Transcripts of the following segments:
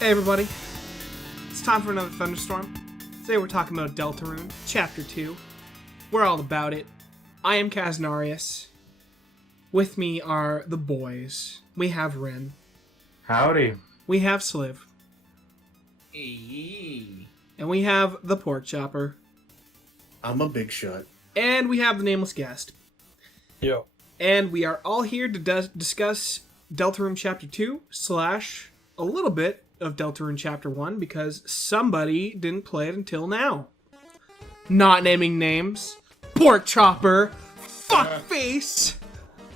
Hey everybody, it's time for another Thunderstorm. Today we're talking about Deltarune, Chapter 2. We're all about it. I am Kaznarius. With me are the boys. We have Ren. Howdy. We have Sliv. Hey. And we have the Pork Chopper. I'm a big shot. And we have the Nameless Guest. Yo. And we are all here to discuss Deltarune Chapter 2 / a little bit of Deltarune Chapter 1 because somebody didn't play it until now. Not naming names. Pork Chopper. Fuckface.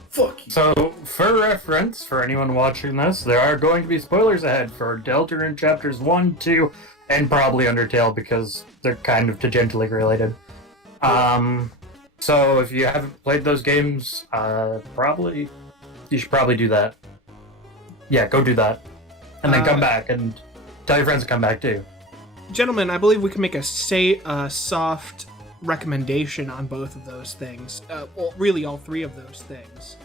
Fuck you. So, for reference, for anyone watching this, there are going to be spoilers ahead for Deltarune Chapters 1, 2, and probably Undertale because they're kind of tangentially related. So if you haven't played those games, you should probably do that. Yeah, go do that. And then come back and tell your friends to come back too. Gentlemen, I believe we can make a soft recommendation on both of those things. Well, really all three of those things.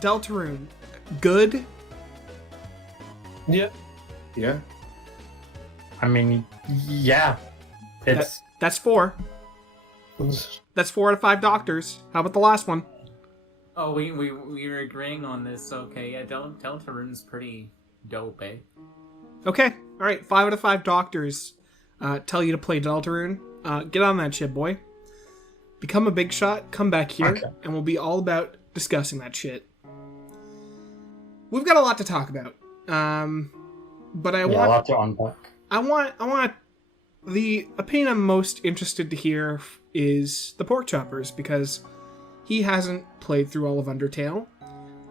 Deltarune, good? Yeah. Yeah. I mean, yeah. That's 4. That's 4 out of 5 doctors. How about the last one? Oh, we were agreeing on this. Okay, yeah, Deltarune's pretty dope, eh? Okay, alright, 5 out of 5 doctors tell you to play Deltarune. Get on that shit, boy. Become a big shot, come back here, Okay. and we'll be all about discussing that shit. We've got a lot to talk about. But a lot to unpack. I want the opinion I'm most interested to hear is the Pork Chopper's, because he hasn't played through all of Undertale,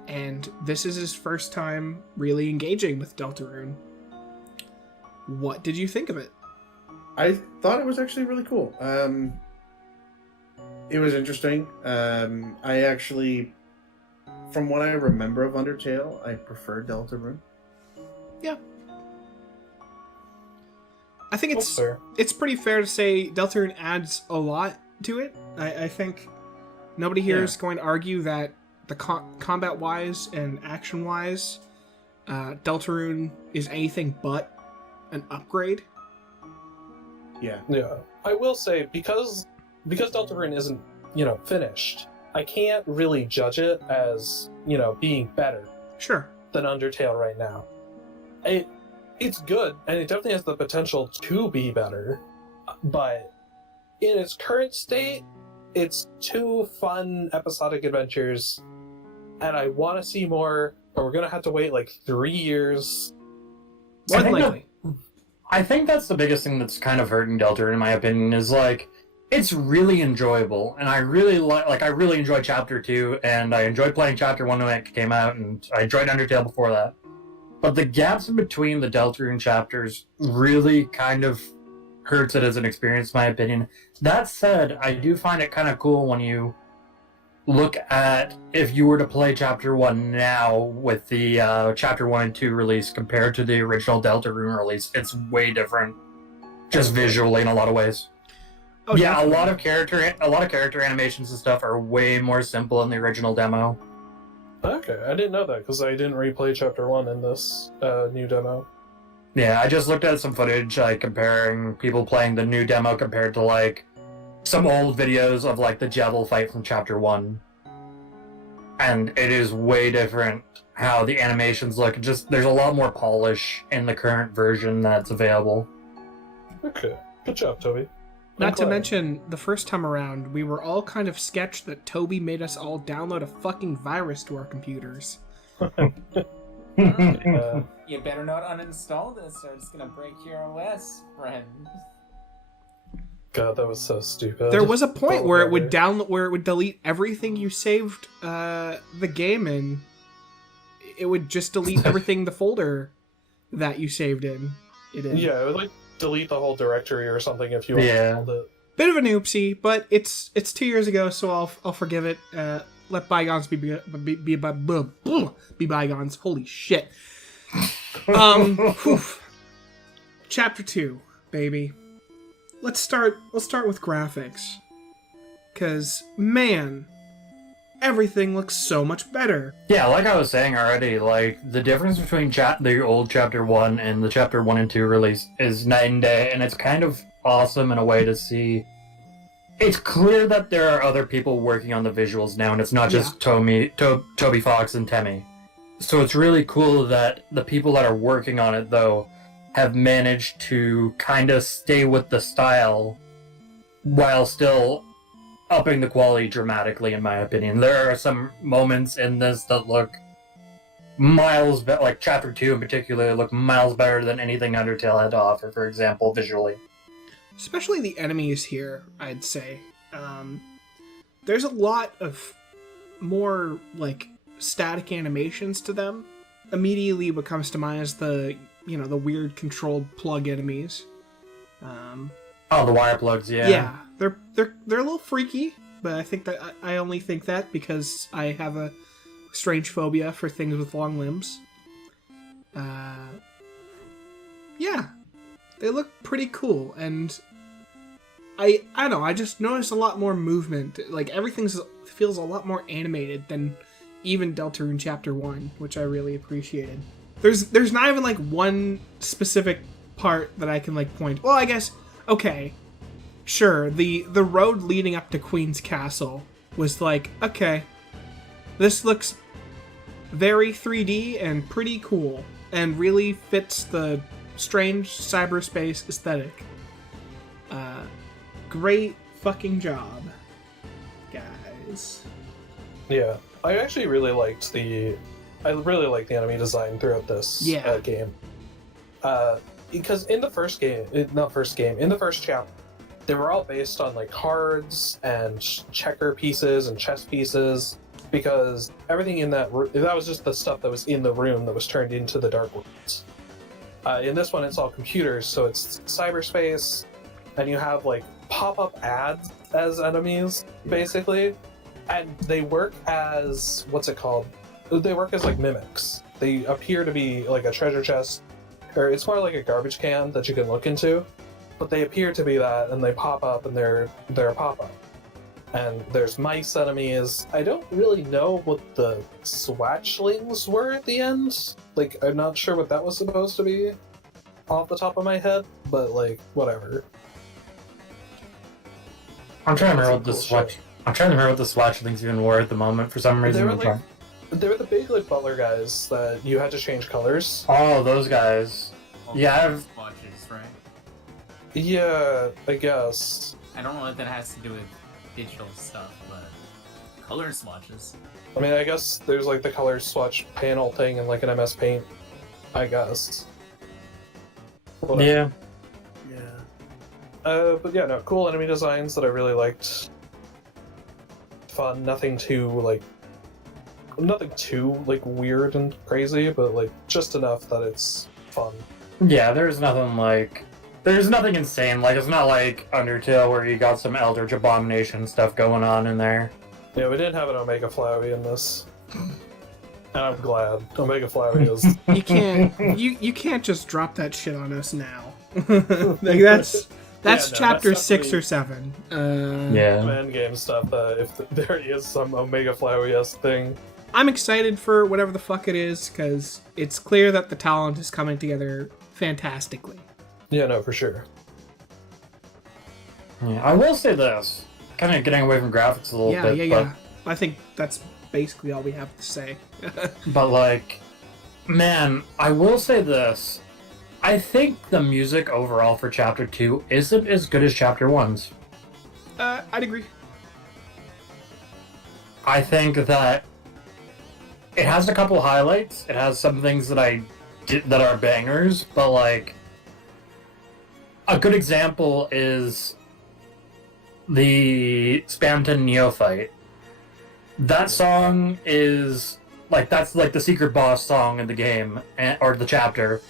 and this is his first time really engaging with Deltarune. What did you think of it? I thought it was actually really cool. It was interesting. I actually, from what I remember of Undertale, I prefer Deltarune. Yeah. I think That's fair. it's pretty fair to say Deltarune adds a lot to it. I think nobody here is going to argue that the combat-wise and action-wise, Deltarune is anything but an upgrade. Yeah. Yeah. I will say, because Deltarune isn't, finished, I can't really judge it as, being better Sure. than Undertale right now. It's good, and it definitely has the potential to be better, but in its current state, it's 2 fun episodic adventures, and I want to see more, but we're going to have to wait like 3 years. More than likely. I think that's the biggest thing that's kind of hurting Deltarune, in my opinion, is like it's really enjoyable, and I really I really enjoyed Chapter 2, and I enjoyed playing Chapter 1 when it came out, and I enjoyed Undertale before that. But the gaps in between the Deltarune chapters really kind of hurts it as an experience, in my opinion. That said, I do find it kind of cool when you look at if you were to play Chapter 1 now with the Chapter 1 and 2 release compared to the original Deltarune release. It's way different, just visually in a lot of ways. Oh, yeah, definitely. a lot of character animations and stuff are way more simple in the original demo. Okay, I didn't know that, because I didn't replay Chapter 1 in this new demo. Yeah, I just looked at some footage, comparing people playing the new demo compared to, some old videos of, the Javel fight from Chapter 1. And it is way different how the animations look. There's a lot more polish in the current version that's available. Okay, good job, Toby. Not to mention, the first time around, we were all kind of sketched that Toby made us all download a fucking virus to our computers. You better not uninstall this or it's gonna break your OS, friend. God, that was so stupid. There was a point Oh, where it brother. would delete everything you saved the game in. It would just delete everything the folder that you saved in. Yeah, it would delete the whole directory or something if you Yeah. installed it. Bit of an oopsie, but it's 2 years ago, so I'll forgive it. Let bygones be bygones. Holy shit. Whew. Chapter 2, baby. Let's start with graphics. Cause man, everything looks so much better. Yeah, like I was saying already, like, the difference between the old Chapter 1 and the Chapter 1 and 2 release is night and day, and it's kind of awesome in a way to see. It's clear that there are other people working on the visuals now, and it's not just Toby Fox and Temmie. So it's really cool that the people that are working on it, though, have managed to kind of stay with the style while still upping the quality dramatically, in my opinion. There are some moments in this that look miles better, like Chapter 2 in particular, look miles better than anything Undertale had to offer, for example, visually. Especially the enemies here, I'd say. There's a lot of more, like, static animations to them. Immediately what comes to mind is the weird controlled plug enemies. Oh, the wire plugs, yeah. Yeah, they're a little freaky, but I think that I only think that because I have a strange phobia for things with long limbs. Yeah, they look pretty cool, and I don't know, I just noticed a lot more movement. Like, everything feels a lot more animated than even Deltarune Chapter 1, which I really appreciated. There's not even, like, one specific part that I can, like, point. Well, I guess, okay, sure, the road leading up to Queen's Castle was like, okay, this looks very 3D and pretty cool, and really fits the strange cyberspace aesthetic. Great fucking job, guys. Yeah, I actually really liked the enemy design throughout this game. Because in the first chapter, they were all based on like cards and checker pieces and chess pieces, because everything in that was just the stuff that was in the room that was turned into the Dark Worlds. In this one, it's all computers, so it's cyberspace, and you have like pop-up ads as enemies, basically, and they work as They work as like mimics. They appear to be like a treasure chest, or it's more like a garbage can that you can look into, but they appear to be that, and they pop up, and they're a pop-up. And there's mice enemies. I don't really know what the swatchlings were at the end. Like, I'm not sure what that was supposed to be off the top of my head, but like, whatever. I'm trying to remember what the swatchlings even were at the moment for some reason. They were the big like butler guys that you had to change colors. Oh, those guys. Yeah, Swatches, right? Yeah, I guess. I don't know what that has to do with digital stuff, but color swatches. I mean, I guess there's like the color swatch panel thing in like an MS Paint, I guess. Yeah. But yeah, no, cool enemy designs that I really liked. Fun, nothing too weird and crazy, but like just enough that it's fun. Yeah, there's nothing insane. Like, it's not like Undertale where you got some Eldritch Abomination stuff going on in there. Yeah, we didn't have an Omega Flowey in this. And I'm glad. Omega Flowey is... You can't just drop that shit on us now. Like, that's chapter 6 or 7. Man game stuff, if there is some Omega Flowey-esque thing. I'm excited for whatever the fuck it is, because it's clear that the talent is coming together fantastically. Yeah, no, for sure. Yeah, I will say this, kind of getting away from graphics a little bit. Yeah. I think that's basically all we have to say. But like, man, I will say this. I think the music overall for Chapter 2 isn't as good as Chapter 1's. I'd agree. I think that it has a couple highlights. It has some things that that are bangers, but like, a good example is the Spamton Neophyte. That song is like, that's like the secret boss song in the game, or the chapter.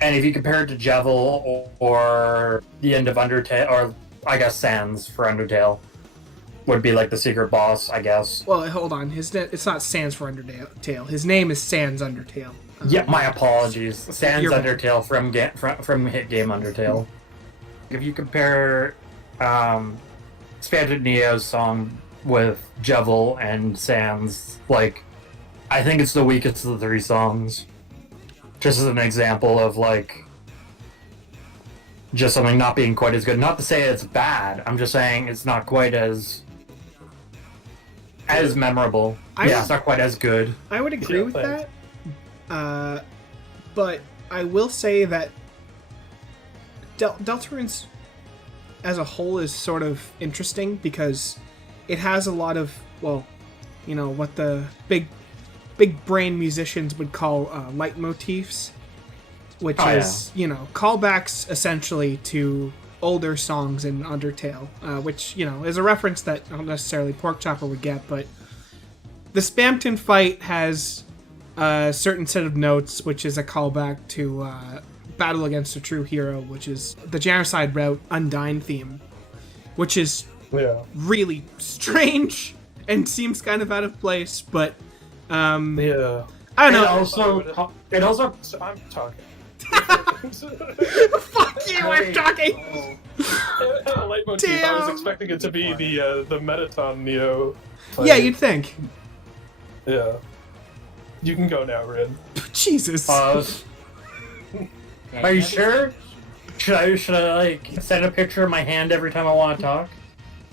And if you compare it to Jevil or the end of Undertale, or I guess Sans for Undertale, would be like the secret boss, I guess. Well, hold on. It's not Sans for Undertale. His name is Sans Undertale. Yeah, my apologies. Sans Undertale from hit game Undertale. If you compare Spamton Neo's song with Jevil and Sans. Like, I think it's the weakest of the three songs. Just as an example of, like, just something not being quite as good. Not to say it's bad, I'm just saying it's not quite as memorable. It's not quite as good. I would agree with that. But I will say that Deltarune's as a whole is sort of interesting because it has a lot of, well, you know, what the big brain musicians would call leitmotifs, which is, you know, callbacks essentially to older songs in Undertale, which, you know, is a reference that not necessarily Porkchopper would get, but the Spamton fight has a certain set of notes, which is a callback to Battle Against a True Hero, which is the Genocide Route Undyne theme, which is really strange and seems kind of out of place, but I don't know. It also So I'm talking. Fuck you, I'm talking! Leitmotif, I was Damn. expecting it to be the Metaton Neo. Yeah, you'd think. Yeah. You can go now, Rin. Jesus. are you sure? Should I like send a picture of my hand every time I want to talk?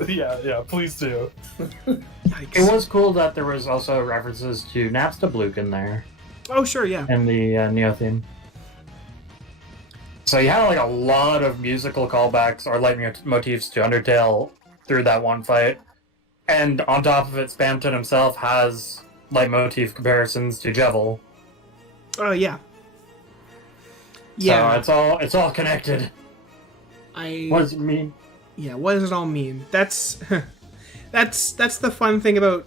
Yeah, please do. Yikes. It was cool that there was also references to Napstablook in there. Oh, sure, yeah. And the Neo theme. So you had like a lot of musical callbacks or leitmotifs to Undertale through that one fight. And on top of it, Spamton himself has leitmotif comparisons to Jevil. Oh, yeah. Yeah. So it's all connected. What does it mean? Yeah, what does it all mean? That's that's the fun thing about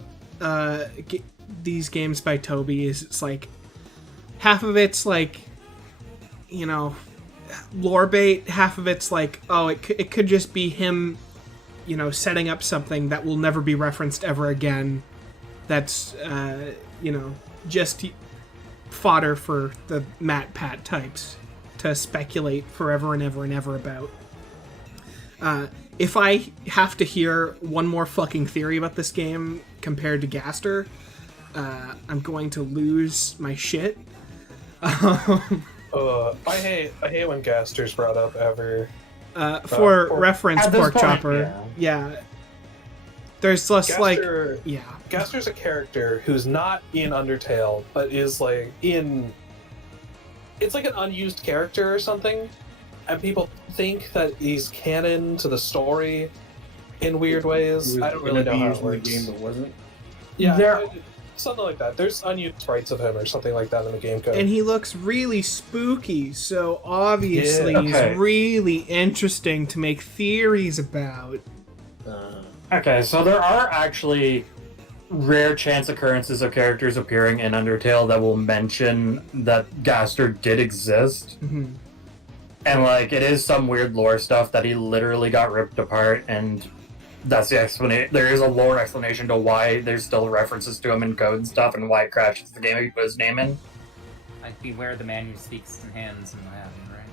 these games by Toby is it's like half of it's like, you know, lore bait, half of it's like, oh, it could just be him, you know, setting up something that will never be referenced ever again. That's you know, just fodder for the Matt Pat types to speculate forever and ever and ever about. If I have to hear one more fucking theory about this game compared to Gaster, I'm going to lose my shit. I hate when Gaster's brought up ever. For reference, At this point, Porkchopper, yeah. There's less Gaster, yeah. Gaster's a character who's not in Undertale, but is like in. It's like an unused character or something, and people think that he's canon to the story in weird ways. I don't really know how it works. The game that wasn't. Yeah, something like that. There's unused sprites of him or something like that in the game code. And he looks really spooky, so obviously Yeah. Okay. he's really interesting to make theories about. Okay, so there are actually rare chance occurrences of characters appearing in Undertale that will mention that Gaster did exist. Mhm. And, like, it is some weird lore stuff that he literally got ripped apart, and that's the explanation. There is a lore explanation to why there's still references to him in code and stuff, and why it crashes the game if you put his name in. Like, beware the man who speaks in hands and what have you, right?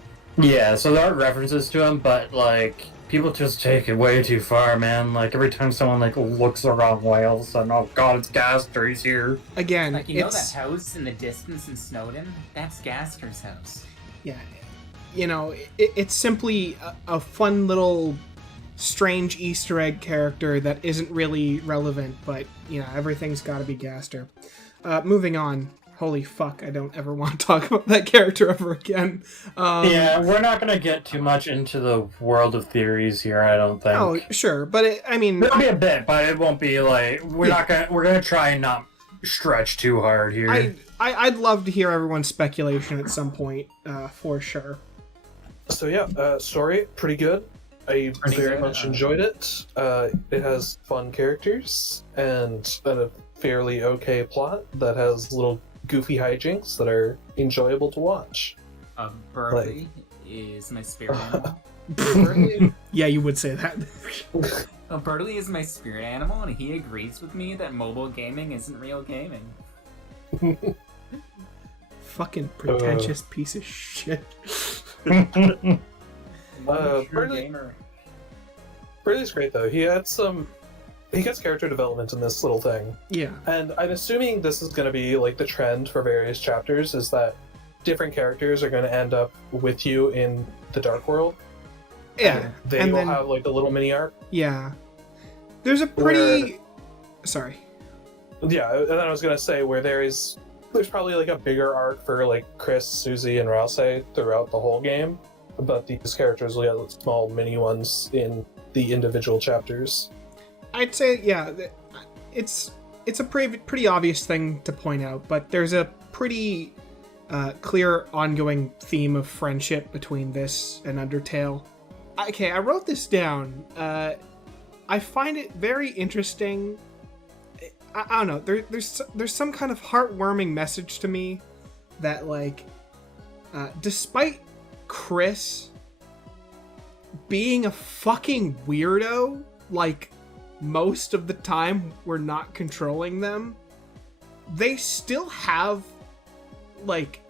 Yeah, so there are references to him, but, like, people just take it way too far, man. Like, every time someone, like, looks the wrong way, all of a sudden, oh god, it's Gaster, he's here. Again, Like, you know it's that house in the distance in Snowden? That's Gaster's house. yeah, you know, it's simply a fun little strange Easter egg character that isn't really relevant, but you know, everything's got to be Gaster. Moving on. Holy fuck, I don't ever want to talk about that character ever again. Yeah, we're not gonna get too much into the world of theories here, I don't think. Oh, sure, but I mean, There'll be a bit, but it won't be like we're gonna try and not stretch too hard here. I'd love to hear everyone's speculation at some point, for sure. So yeah, story pretty good. I Pretty very good, much enjoyed it. It has fun characters and a fairly okay plot that has little goofy hijinks that are enjoyable to watch. Burley is my spirit animal. Yeah, you would say that. Burley is my spirit animal, and he agrees with me that mobile gaming isn't real gaming. Fucking pretentious piece of shit. True Burley- gamer. Burley's great though. He had some he gets character development in this little thing. Yeah. And I'm assuming this is going to be like the trend for various chapters, is that different characters are going to end up with you in the Dark World. Yeah. They and will then, have like a little mini arc. Yeah. There's a pretty... Sorry. Yeah, and then I was going to say where there's probably like a bigger arc for like Chris, Susie, and Rouse throughout the whole game. But these characters will have small mini ones in the individual chapters. I'd say, yeah, it's a pretty obvious thing to point out, but there's a pretty clear ongoing theme of friendship between this and Undertale. Okay, I wrote this down. I find it very interesting. I don't know. There's some kind of heartwarming message to me that, like, despite Chris being a fucking weirdo, like, most of the time we're not controlling them, they still have, like,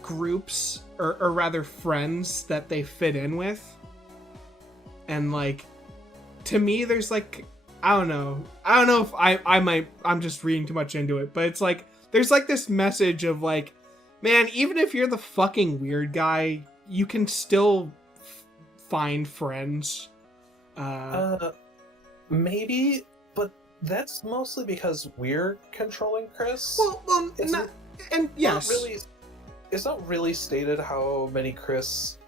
groups, or rather friends that they fit in with. And, like, to me, there's, like, I don't know if I'm just reading too much into it, but it's like, there's, like, this message of, like, man, even if you're the fucking weird guy, you can still find friends. Maybe, but that's mostly because we're controlling Chris. Well, yes. It's not really stated how many friends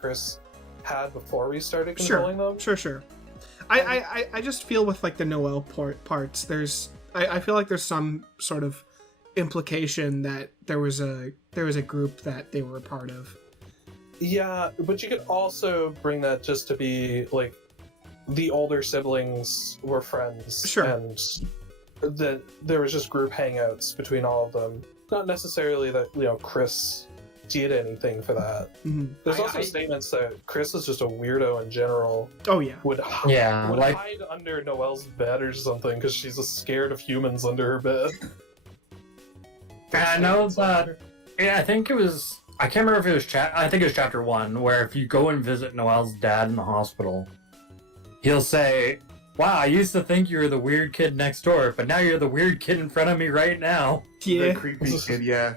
Chris had before we started controlling them. Sure. I just feel with, like, the Noelle parts, I feel like there's some sort of implication that there was a group that they were a part of. Yeah, but you could also bring that just to be like the older siblings were friends, sure, and that there was just group hangouts between all of them. Not necessarily that Chris did anything for that. Mm-hmm. There's also statements that Chris is just a weirdo in general. Oh yeah, would like... hide under Noelle's bed or something because she's scared of humans under her bed. I know that. Yeah, I think it was. I can't remember if it was I think it was chapter 1, where if you go and visit Noelle's dad in the hospital, he'll say, "Wow, I used to think you were the weird kid next door, but now you're the weird kid in front of me right now." Yeah, the creepy kid. Yeah.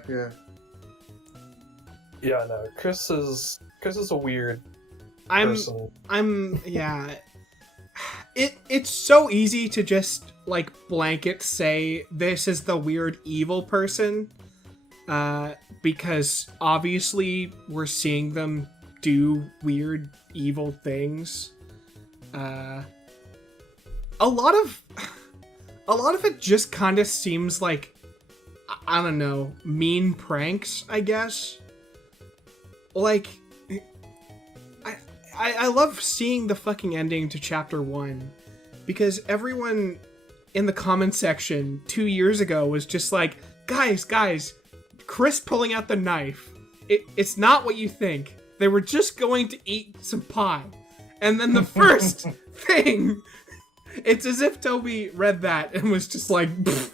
Yeah, no. Chris is a weird person. Yeah. It's so easy to just, like, blanket say this is the weird evil person, because obviously we're seeing them do weird evil things. A lot of it just kind of seems like, I don't know, mean pranks, I guess. Like, I love seeing the fucking ending to chapter 1, because everyone in the comment section 2 years ago was just like, guys, Chris pulling out the knife, it's not what you think. They were just going to eat some pie. And then the first thing, it's as if Toby read that and was just like,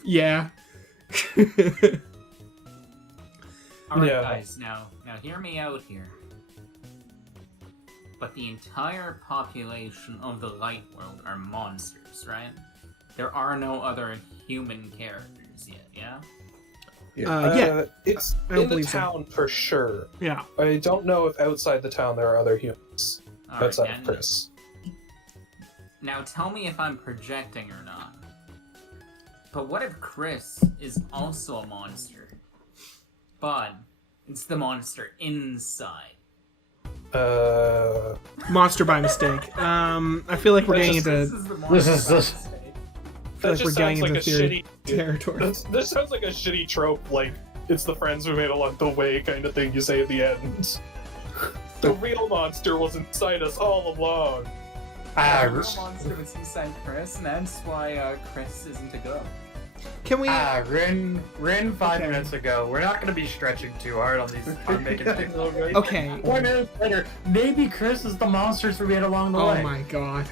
yeah. Alright, guys, now hear me out here. But the entire population of the Light World are monsters, right? There are no other human characters yet, yeah? Yeah. It's I in the town for sure. Yeah. I don't know if outside the town there are other humans. Outside of Chris. Now tell me if I'm projecting or not. But what if Chris is also a monster? But it's the monster inside. Monster by mistake. I feel like we're getting into... This is I feel like we're getting into theory territory. This sounds like a shitty trope, like, it's the friends we made along the way kind of thing you say at the end. The real monster was inside us all along. The real monster was inside Chris, and that's why Chris isn't a go. Can we... Rin 5 minutes ago. We're not going to be stretching too hard on these. On making things. Okay. 4 minutes later, maybe Chris is the monsters we made along the way. Oh my god.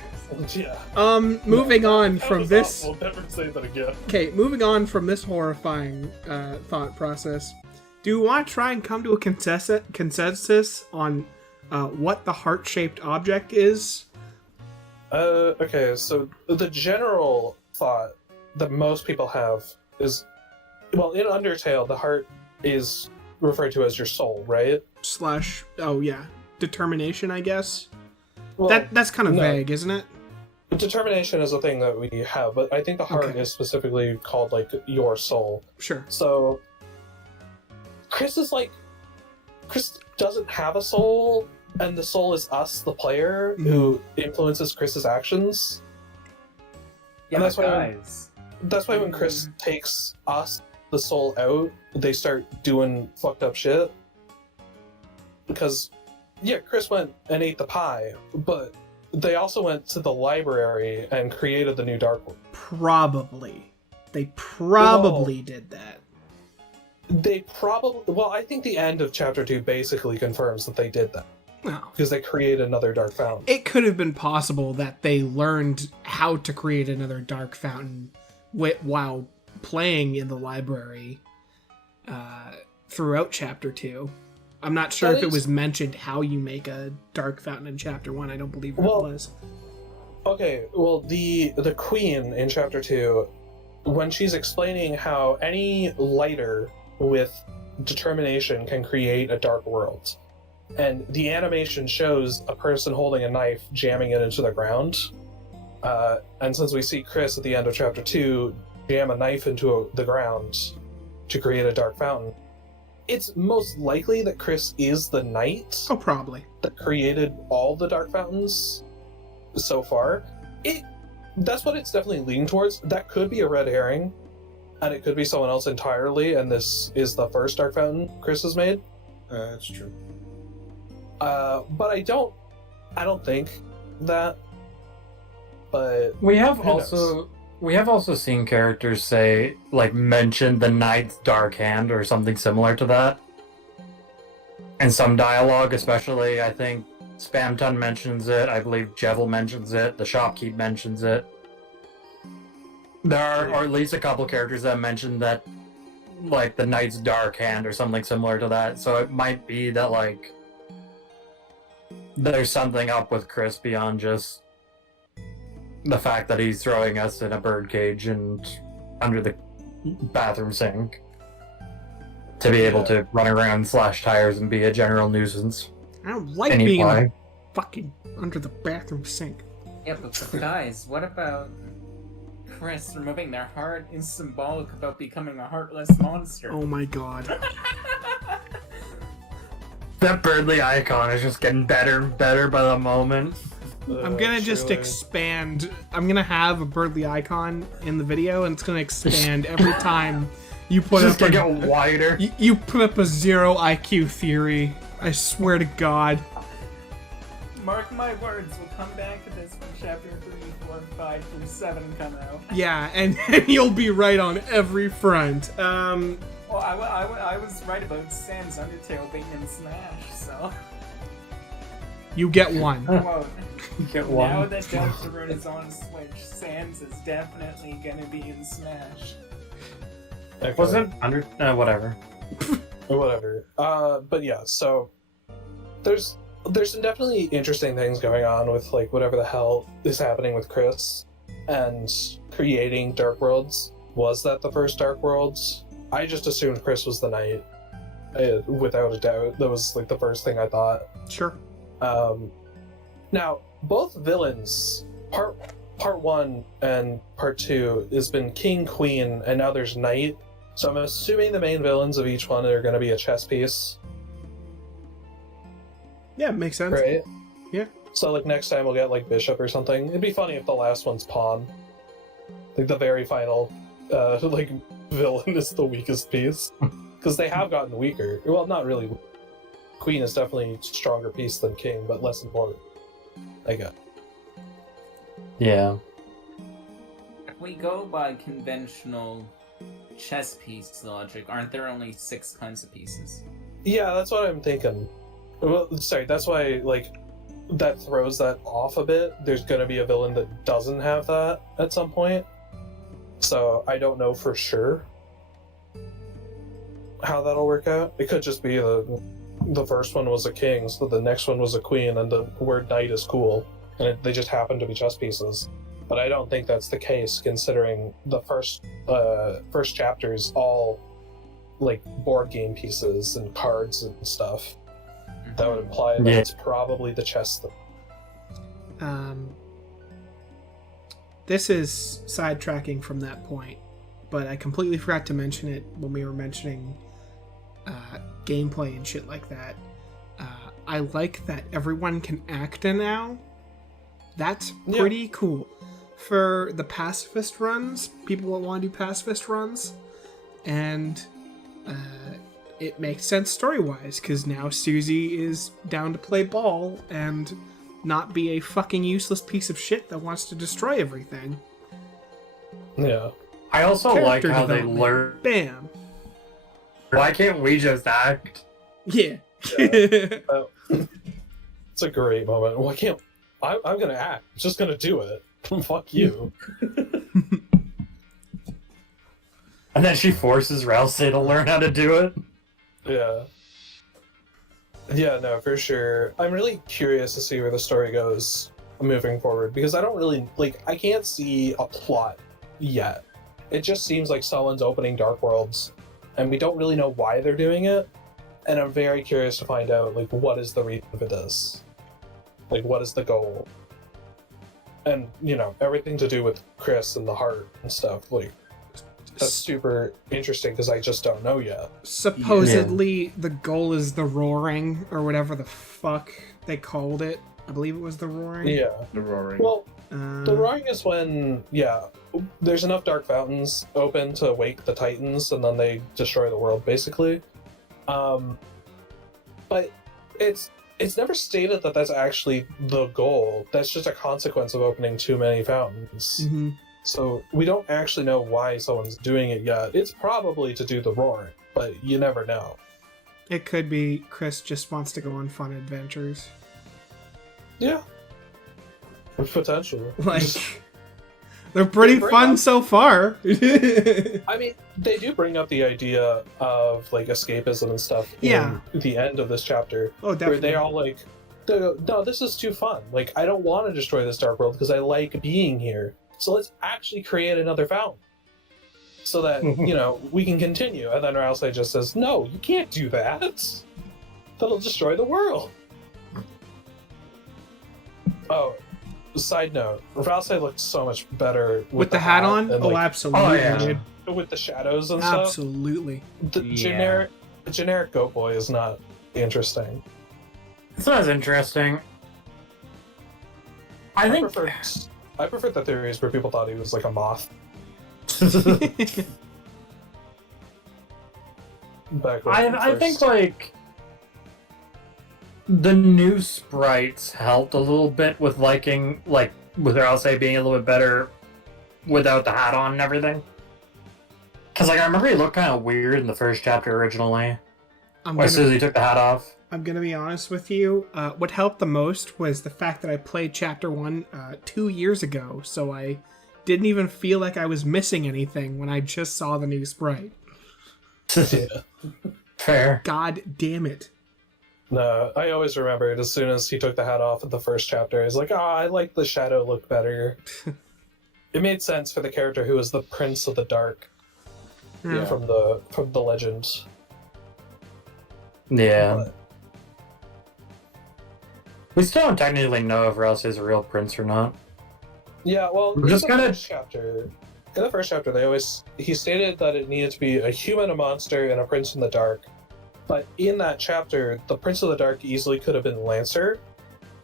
Yeah. Moving on from this... We'll never say that again. Okay, moving on from this horrifying thought process. Do we want to try and come to a consensus on what the heart-shaped object is? Okay, so the general thought that most people have is, well, in Undertale, the heart is referred to as your soul, right? Slash, oh yeah, determination, I guess. Well, That's kind of no. vague, isn't it? Determination is a thing that we have, but I think the heart Okay. is specifically called, like, your soul. Sure. So, Chris doesn't have a soul, and the soul is us, the player, who influences Chris's actions. Yeah, And that's why guys. That's why when Chris takes us, the soul, out, they start doing fucked up shit. Because, yeah, Chris went and ate the pie, but they also went to the library and created the new Dark World. Probably. They probably did that. They probably... Well, I think the end of Chapter 2 basically confirms that they did that. Well, Because they created another Dark Fountain. it could have been possible that they learned how to create another dark fountain while playing in the library throughout Chapter 2. I'm not sure That if it is- was mentioned how you make a dark fountain in Chapter 1. I don't believe it Well, was. Okay, well, the queen in Chapter 2, when she's explaining how any lighter with determination can create a dark world, and the animation shows a person holding a knife jamming it into the ground, and since we see Chris at the end of Chapter 2 jam a knife into the ground to create a dark fountain, it's most likely that Chris is the knight Oh, probably. that created all the dark fountains so far. That's what it's definitely leaning towards. That could be a red herring, and it could be someone else entirely, and this is the first dark fountain Chris has made. That's true. But I don't think that. But We have Who knows? also seen characters say, like, mention the knight's dark hand or something similar to that. In some dialogue, especially, I think Spamton mentions it, I believe Jevil mentions it, the Shopkeep mentions it. There are, or at least a couple characters that mention that, like, the knight's dark hand or something similar to that, so it might be that, like, there's something up with Chris beyond just the fact that he's throwing us in a birdcage and under the bathroom sink to be able to run around, slash tires, and be a general nuisance. I don't like And eat being in pie. the fucking under the bathroom sink. Yeah, but guys, what about Chris removing their heart is symbolic about becoming a heartless monster? Oh my god. That Birdly icon is just getting better and better by the moment. I'm gonna just expand. I'm gonna have a Birdly icon in the video, and it's gonna expand every time you put Just up gonna a, get wider. you put up a 0 IQ theory. I swear to God. Mark my words, we'll come back to this when Chapter 3, 4, 5 through 7 come out. Yeah, and you'll be right on every front. Well, I was right about Sam's Undertale being in Smash, so... You get one. Quote, Get now one. that Deltarune is on Switch, Sam's is definitely gonna be in Smash. Okay. Wasn't under whatever. Whatever. But yeah, so there's some definitely interesting things going on with, like, whatever the hell is happening with Chris and creating Dark Worlds. Was that the first Dark Worlds? I just assumed Chris was the knight, without a doubt. That was, like, the first thing I thought. Sure. Now, both villains, part 1 and part 2, has been king, queen, and now there's knight. So I'm assuming the main villains of each one are going to be a chess piece, Yeah, makes sense. right? Yeah. So, like, next time we'll get, like, bishop or something. It'd be funny if the last one's pawn. Like, the very final, like, villain is the weakest piece. Because they have gotten weaker. Well, not really. Queen is definitely a stronger piece than king, but less important. I guess. Yeah. If we go by conventional chess piece logic, aren't there only 6 kinds of pieces? Yeah, that's what I'm thinking. Well, sorry, that's why, like, that throws that off a bit. There's gonna be a villain that doesn't have that at some point. So I don't know for sure how that'll work out. It could just be the first one was a king, so the next one was a queen, and the word knight is cool. and they just happen to be chess pieces. But I don't think that's the case, considering the first chapters all like board game pieces and cards and stuff. That would imply that it's probably the chess thing. This is sidetracking from that point, but I completely forgot to mention it when we were mentioning gameplay and shit like that. I like that everyone can act now. That's pretty cool. For the pacifist runs, people that want to do pacifist runs, and it makes sense story-wise, because now Susie is down to play ball and not be a fucking useless piece of shit that wants to destroy everything. Yeah. I also like Character how they development. learn. Bam. Why can't we just act? Yeah. It's a great moment. Why can't I'm gonna act? Just gonna do it. Fuck you. And then she forces Rousey to learn how to do it. Yeah. Yeah, no, for sure. I'm really curious to see where the story goes moving forward, because I don't really, I can't see a plot yet. It just seems like someone's opening Dark Worlds, and we don't really know why they're doing it, and I'm very curious to find out, what is the reason of this? What is the goal? And, everything to do with Chris and the heart and stuff, that's super interesting, because I just don't know yet. Supposedly, the goal is the roaring, or whatever the fuck they called it. I believe it was the roaring. Yeah. The roaring. Well, the roaring is when, there's enough dark fountains open to wake the Titans, and then they destroy the world, basically. But it's never stated that that's actually the goal. That's just a consequence of opening too many fountains. Mm-hmm. So we don't actually know why someone's doing it yet. It's probably to do the roaring, but you never know. It could be Chris just wants to go on fun adventures. Yeah. Potential. They're pretty bring fun up- so far. I mean, they do bring up the idea of escapism and stuff Yeah. in the end of this chapter. Oh, definitely. Where they all they go, no, this is too fun. I don't want to destroy this dark world because I like being here. So let's actually create another fountain. So that, we can continue. And then Rousey just says, no, you can't do that. That'll destroy the world. Oh, side note, Rousey looks so much better with the hat on? and, Oh, absolutely, dude. with the shadows and stuff. Absolutely. The generic goat boy is not interesting. It's not as interesting. I think I prefer the theories where people thought he was a moth. Back when I think the new sprites helped a little bit with liking, with Rousey being a little bit better without the hat on and everything. Because I remember he looked kind of weird in the first chapter originally. As soon as he took the hat off. I'm gonna be honest with you. What helped the most was the fact that I played Chapter 1 2 years ago, so I didn't even feel like I was missing anything when I just saw the new sprite. Yeah. Fair. God damn it. No, I always remembered as soon as he took the hat off in the first chapter, he's like, I like the shadow look better. It made sense for the character who was the Prince of the Dark from the legend. Yeah. But, we still don't technically know if Rousey's a real prince or not. yeah, well, We're just in the first chapter, he stated that it needed to be a human, a monster, and a prince in the dark. But in that chapter, the Prince of the Dark easily could have been Lancer.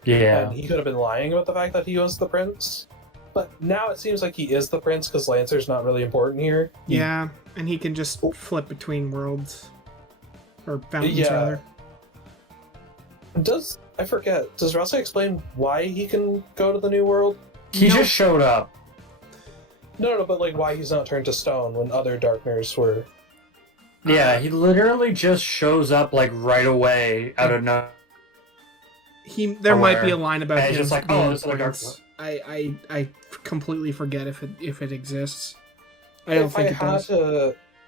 Yeah. And he could have been lying about the fact that he was the prince. But now it seems like he is the prince because Lancer's not really important here. Yeah, and he can just flip between worlds. Or fountains, rather. Does Rousey explain why he can go to the new world? He just showed up. No, but why he's not turned to stone when other Darkners were. Yeah, he literally just shows up right away out of nowhere. There might be a line about And him it's just being this is a dark prince. I completely forget if it exists. I don't think it does.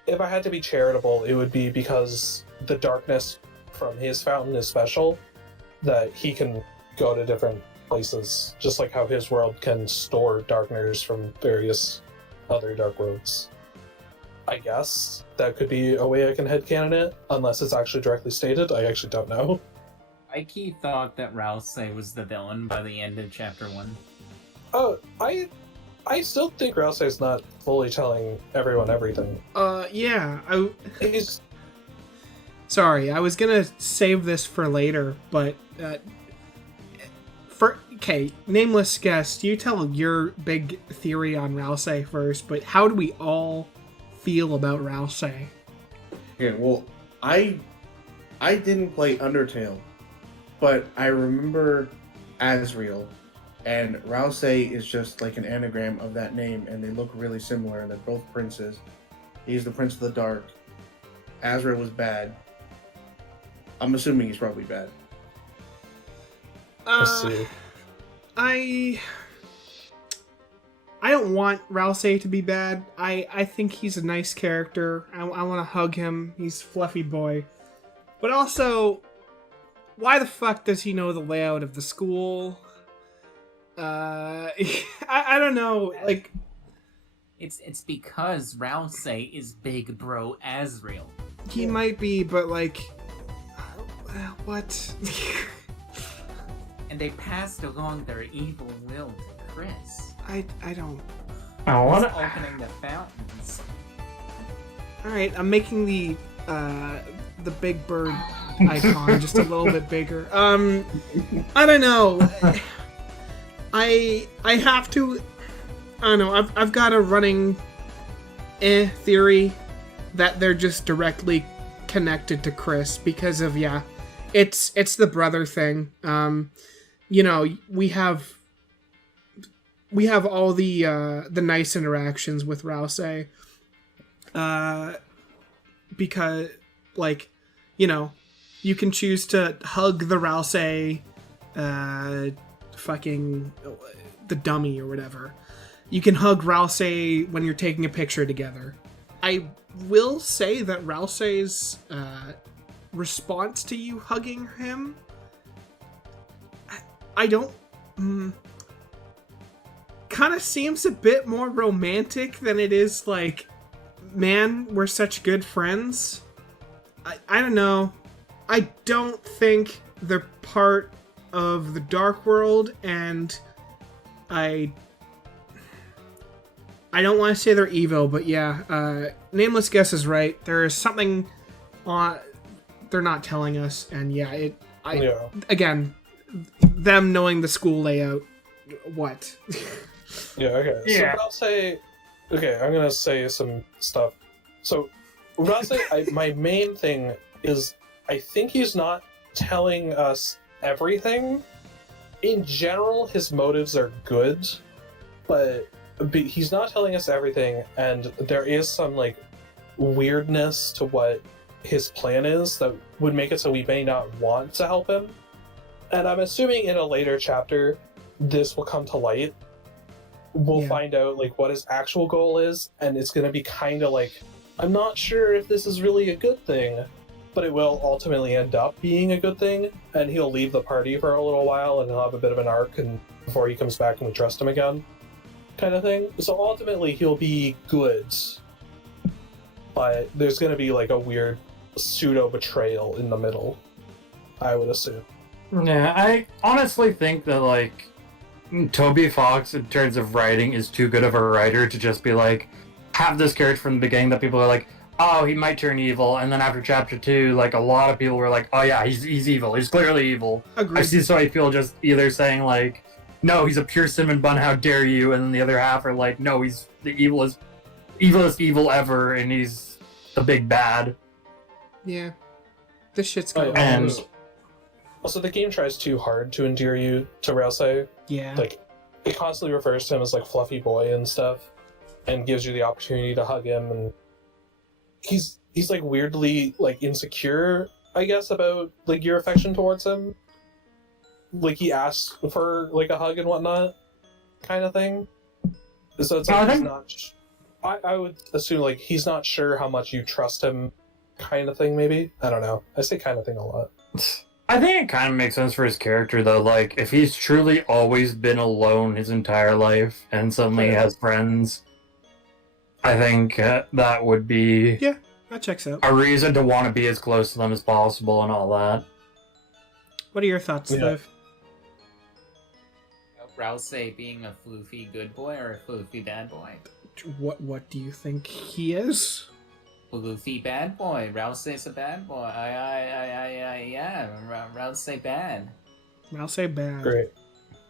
If I had to be charitable, it would be because the darkness from his fountain is special, that he can go to different places, just like how his world can store darkners from various other dark worlds. I guess that could be a way I can headcanon it, unless it's actually directly stated. I actually don't know. Ike thought that Rouse was the villain by the end of chapter 1. Oh, I still think Rouse is not fully telling everyone everything. Yeah. He's Sorry, I was gonna save this for later, but okay, nameless guest, you tell your big theory on Rouse first. But how do we all feel about Rouse? Okay, well, I didn't play Undertale, but I remember Asriel, and Rouse is just like an anagram of that name, and they look really similar, and they're both princes. He's the Prince of the Dark. Asriel was bad. I'm assuming he's probably bad. let's see. I don't want Rouse to be bad. I think he's a nice character. I want to hug him. He's fluffy boy. But also, why the fuck does he know the layout of the school? I don't know. Like, It's because Rouse is big bro Asriel. he might be, but like, what? And they passed along their evil will to Chris. I don't. I He's want opening the fountains. All right, I'm making the big bird icon just a little bit bigger. I don't know. I have to. I don't know. I've got a running theory that they're just directly connected to Chris because of it's the brother thing. You know, we have all the nice interactions with Rouse, because, like, you know, you can choose to hug the Rouse, fucking the dummy or whatever. You can hug Rouse when you're taking a picture together. I will say that Rouse's response to you hugging him, I don't. Kind of seems a bit more romantic than it is like, man, we're such good friends. I don't know. I don't think they're part of the Dark World, and I don't want to say they're evil, but yeah, Nameless Guess is right. There is something they're not telling us, and again, them knowing the school layout, what? Yeah, okay. Yeah. So I'm gonna say some stuff. So Rouse, my main thing is I think he's not telling us everything. In general, his motives are good, but he's not telling us everything, and there is some like weirdness to what his plan is that would make it so we may not want to help him. And I'm assuming in a later chapter this will come to light. We'll find out like what his actual goal is, and it's going to be kind of like, I'm not sure if this is really a good thing, but it will ultimately end up being a good thing, and he'll leave the party for a little while and he'll have a bit of an arc and before he comes back and we trust him again, kind of thing. So ultimately he'll be good, but there's going to be like a weird pseudo betrayal in the middle, I would assume. Yeah, I honestly think that, like, Toby Fox, in terms of writing, is too good of a writer to just be like, have this character from the beginning that people are like, oh, he might turn evil, and then after chapter 2, like, a lot of people were like, oh yeah, he's evil, he's clearly evil. Agreed. I see so many people just either saying, like, no, he's a pure cinnamon bun, how dare you, and then the other half are like, no, he's the evilest evil ever, and he's the big bad. Yeah. This shit's going And Also, the game tries too hard to endear you to Rouse. Yeah. Like, it constantly refers to him as like fluffy boy and stuff, and gives you the opportunity to hug him, and he's like weirdly like insecure, I guess, about like your affection towards him. Like he asks for like a hug and whatnot, kind of thing. So it's like he's not. I would assume like he's not sure how much you trust him, kind of thing. Maybe, I don't know. I say kind of thing a lot. I think it kind of makes sense for his character, though. Like, if he's truly always been alone his entire life and suddenly has friends, I think that would be Yeah, that checks out. a reason to want to be as close to them as possible and all that. What are your thoughts, Yeah. Liv? Rouse being a floofy good boy or a floofy bad boy? What do you think he is? Floofy bad boy. Rouse a bad boy. Yeah. Rouse bad. I'll say bad. Great.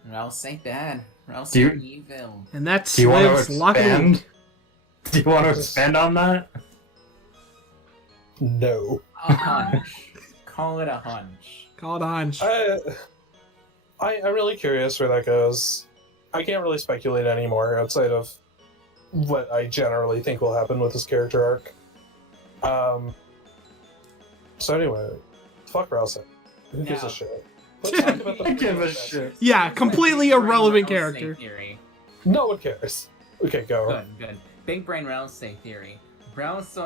Rouse bad. Rouse Do you- evil. And that's Do you want Liv's to lock and expand? Do you want to expand on that? No. A hunch. Call it a hunch. Call it a hunch. I'm really curious where that goes. I can't really speculate anymore outside of what I generally think will happen with this character arc. So anyway, fuck Rouse. Who gives Now- a shit? Let's talk about the I give a best. shit. Yeah, completely Big brain irrelevant Rouse character. Theory. No one cares. Okay, go. Good. Big brain Rouse theory. Rouse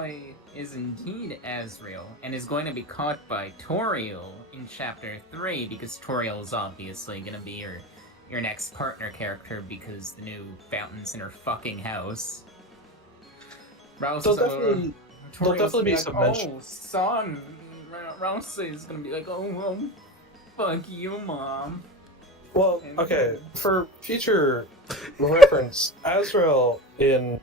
is indeed Azrael and is going to be caught by Toriel in Chapter 3 because Toriel is obviously going to be your next partner character because the new fountain's in her fucking house. Rouse There'll is definitely be some mention. Oh, son. Rouse is going to be like, oh, fuck you, mom. Well, okay, for future reference, Azrael in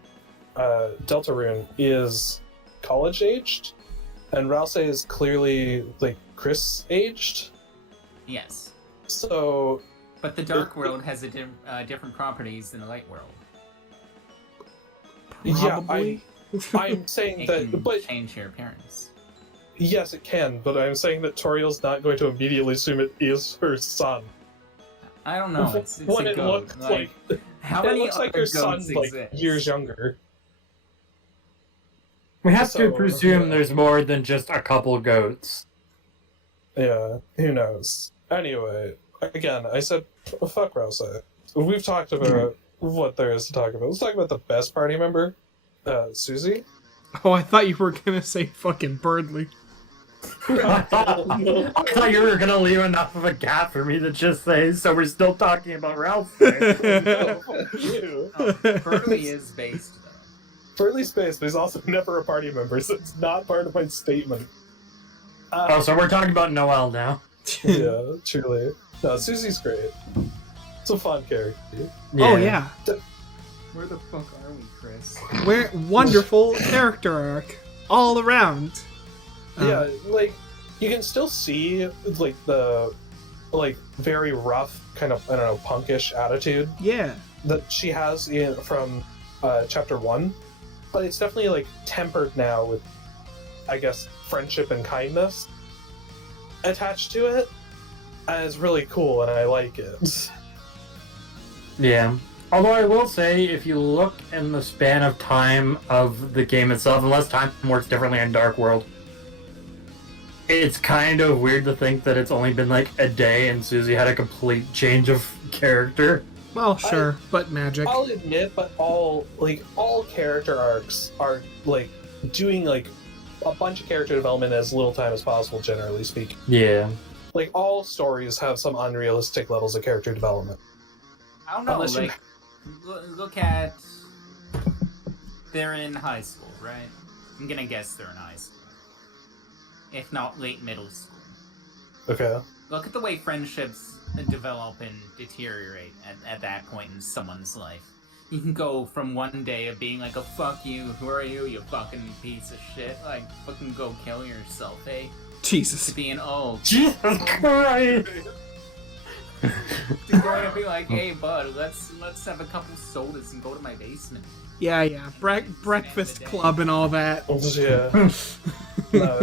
Deltarune is college-aged, and Rouse is clearly, like, Chris-aged. Yes. So, But the Dark World has different properties than the Light World. Probably. I'm saying It that, can but change your appearance. yes, it can, but I'm saying that Toriel's not going to immediately assume it is her son. I don't know. It's when a it goat. looks like how it many looks like other her son, goats like, exist? years younger. We have to So, presume yeah. there's more than just a couple goats. Yeah, who knows? Anyway, again, I said, fuck Rouse. We've talked about what there is to talk about. Let's talk about the best party member, Susie. Oh, I thought you were gonna say fucking Birdly. I thought you were gonna leave enough of a gap for me to just say, so we're still talking about Ralph. No, fuck you. Berkeley is based though. Burley Space, but he's also never a party member, so it's not part of my statement. Oh, so we're talking about Noel now. Yeah, truly. No, Susie's great. It's a fun character. Oh yeah. Where the fuck are we, Chris? We're wonderful character arc all around. Yeah, like, you can still see, like, the, like, very rough, kind of, I don't know, punkish attitude Yeah. that she has from Chapter 1. But it's definitely, like, tempered now with, I guess, friendship and kindness attached to it. And it's really cool, and I like it. Yeah. Although I will say, if you look in the span of time of the game itself, unless time works differently in Dark World, it's kind of weird to think that it's only been like a day and Susie had a complete change of character. Well, sure, but magic. I'll admit, but all character arcs are, like, doing, like, a bunch of character development in as little time as possible, generally speaking. Yeah. Like, all stories have some unrealistic levels of character development. I don't know. Unless you- Like, look at. They're in high school, right? I'm gonna guess they're in high school. If not late middle school. Okay. Look at the way friendships develop and deteriorate at that point in someone's life. You can go from one day of being like, oh, fuck you, who are you, you fucking piece of shit, like, fucking go kill yourself, eh? Jesus. To being, oh, Jesus Christ! to going to be like, hey, bud, let's have a couple sodas and go to my basement. Yeah. Breakfast club and all that. Yeah. No,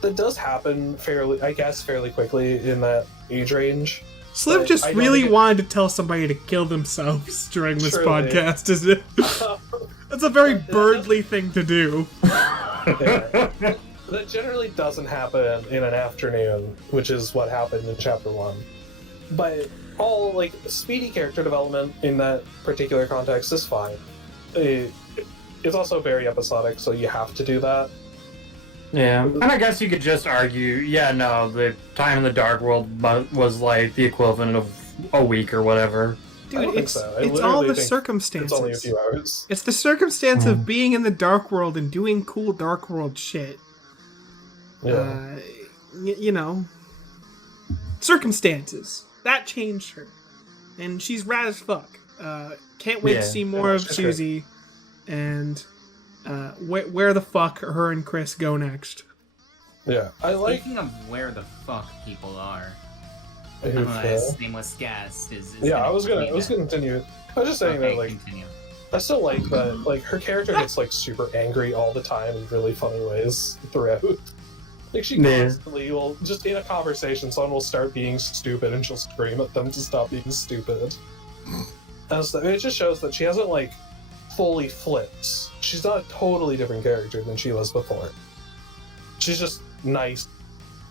that does happen fairly quickly in that age range. Sliv But just I don't really think it- wanted to tell somebody to kill themselves during this Truly. podcast, isn't it? That's a very Birdly thing to do. Yeah. That generally doesn't happen in an afternoon, which is what happened in Chapter 1. But all, like, speedy character development in that particular context is fine. It's also very episodic, so you have to do that. Yeah, and I guess you could just argue, yeah, no, the time in the Dark World was like the equivalent of a week or whatever. I don't Dude, think it's so. I it's literally all the think It's circumstances. only a few hours. It's the circumstance of being in the Dark World and doing cool Dark World shit. Yeah. You know, circumstances that changed her, and she's rad as fuck. Can't wait Yeah. to see more of she's great. Susie, and where the fuck her and Chris go next. Yeah. I like Speaking of where the fuck people are, if, this nameless guest is yeah, I was gonna complete that. continue. I was just saying Okay, that like continue. I still like that like her character gets like super angry all the time in really funny ways throughout. Like she Yeah. constantly will just in a conversation someone will start being stupid and she'll scream at them to stop being stupid. And so it just shows that she hasn't like fully flipped. She's not a totally different character than she was before. She's just nice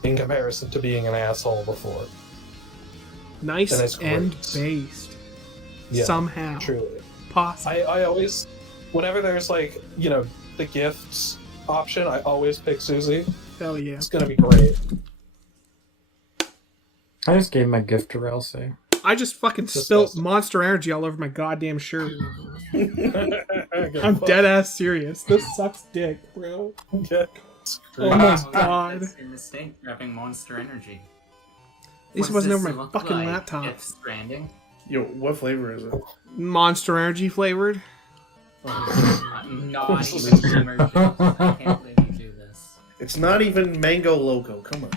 in comparison to being an asshole before. Nice And it's and great. based. Yeah, Somehow. truly. Possible. I always, whenever there's like, you know, the gifts option, I always pick Susie. Hell yeah. It's gonna be great. I just gave my gift to Ralsei. I just fucking Disgusting. spilt Monster Energy all over my goddamn shirt. I'm I'm dead ass serious. This sucks dick, bro. Oh my god. That's your mistake, grabbing Monster Energy. At least it What does wasn't this over my look fucking like? laptop. Death Stranding? Yo, what flavor is it? Monster Energy flavored. I'm not even immersion. I can't believe you do this. It's not even Mango Loco. Come on.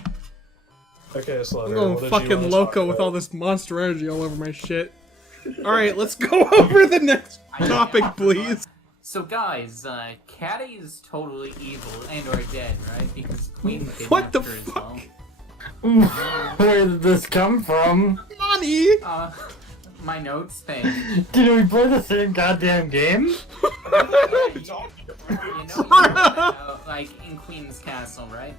Okay, so I'm going fucking loco with all this Monster Energy all over my shit. Alright, let's go over the next topic, please. So guys, Catty is totally evil and or dead, right? Because Queen What the kidnapped her as fuck? well. Where did this come from? Money! My notes page. Did we play the same goddamn game? You know, like in Queen's Castle, right?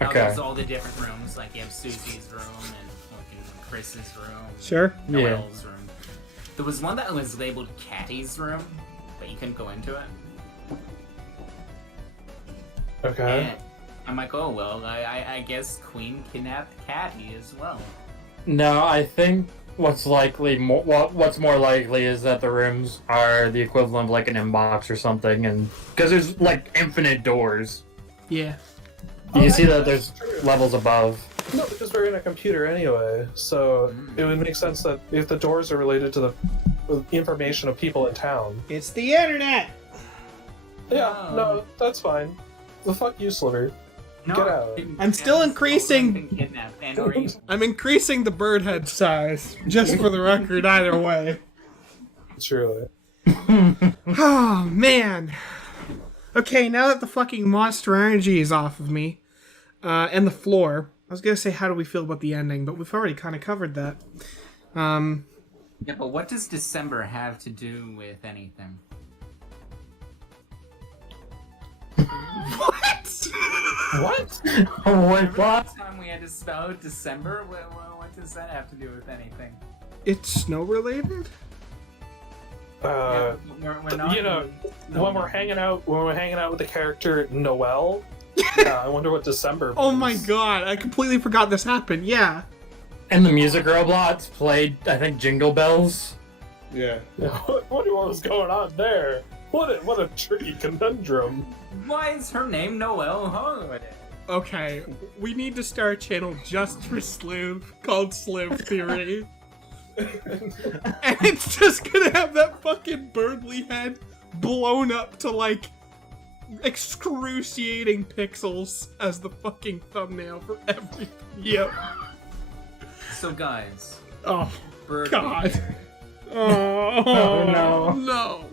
How Okay. There's all the different rooms, like you have Susie's room and fucking Chris's room, Sure. Noel's room. There was one that was labeled Catty's room, but you couldn't go into it. Okay. And I'm like, oh well, I guess Queen kidnapped Catty as well. No, I think what's what's more likely is that the rooms are the equivalent of like an inbox or something, and because there's like infinite doors. Yeah. You see that that's there's true. levels above. No, because we're in a computer anyway, so it would make sense that if the doors are related to the information of people in town. It's the internet! Yeah, no, that's fine. The fuck you, Sliver. No, Get out. I'm still Catty's increasing- totally been kidnapped and or evil. I'm increasing the bird head size, just for the record, either way. Truly. Oh, man. Okay, now that the fucking Monster Energy is off of me, and the floor, I was gonna say how do we feel about the ending, but we've already kind of covered that. Yeah, but what does December have to do with anything? What? What? Wait, what? Last time we had to spell December, what does that have to do with anything? It's snow related? We're not. You know, No, when no. we're hanging out with the character Noelle, I wonder what December. Oh my means. god, I completely forgot this happened. Yeah. And the music robots played, I think, Jingle Bells. Yeah. I wonder what was going on there. What a tricky conundrum. Why is her name Noelle Holiday? Okay, we need to start a channel just for Sliv called Sliv Theory. And it's just gonna have that fucking Birdly head blown up to like excruciating pixels as the fucking thumbnail for every video. So guys, Oh, Birdly. God. Oh, no. No.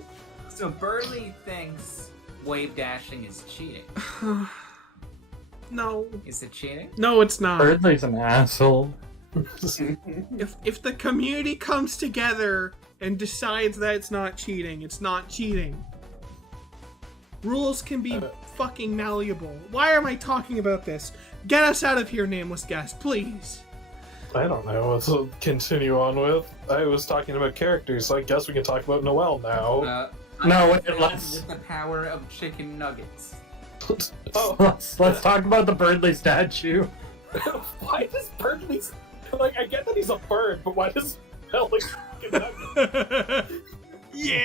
So Birdly thinks wave dashing is cheating. No. Is it cheating? No, it's not. Birdley's an asshole. If the community comes together and decides that it's not cheating, it's not cheating. Rules can be fucking malleable. Why am I talking about this? Get us out of here, nameless guest, please. I don't know what to continue on with. I was talking about characters, so I guess we can talk about Noelle now. No, I'm wait, filled let's- with the power of chicken nuggets. Oh, Let's talk about the Birdley statue. why does Birdley... Like, I get that he's a bird, but why does he smell like fucking nugget? Yeah.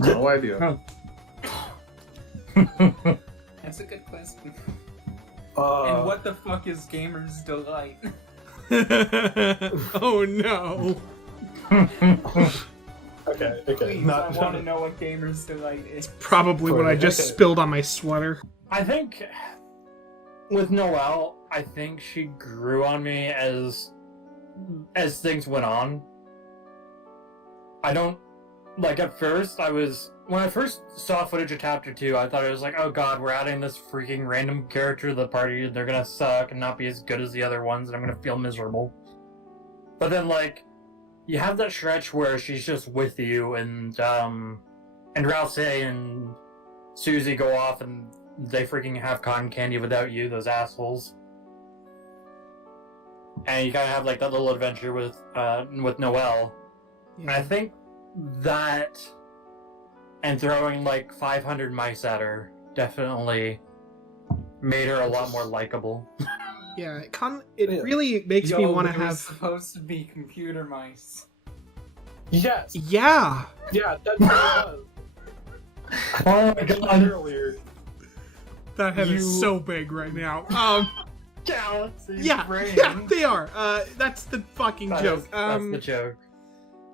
No idea. That's a good question. Uh, And what the fuck is Gamer's Delight? Oh no. Okay, Please, not... I want to know what Gamer's Delight is. Probably what I just Okay. spilled on my sweater. I think with Noelle, I think she grew on me as things went on. I don't like at first when I first saw footage of chapter 2, I thought it was like, oh god, we're adding this freaking random character to the party, they're gonna suck and not be as good as the other ones, and I'm gonna feel miserable. But then like you have that stretch where she's just with you, and Rouse and Susie go off and they freaking have cotton candy without you, those assholes. And you kind of have like that little adventure with Noelle. And I think that and throwing like 500 mice at her definitely made her a lot more likable. Yeah, it Yeah. really makes me want to they were have. supposed to be computer mice. Yes! Yeah. Yeah, that's what it was. Oh my god. Earlier. That head is You- so big right now. Galaxy Yeah, brain. yeah, they are. That's the fucking That joke. is- that's the joke.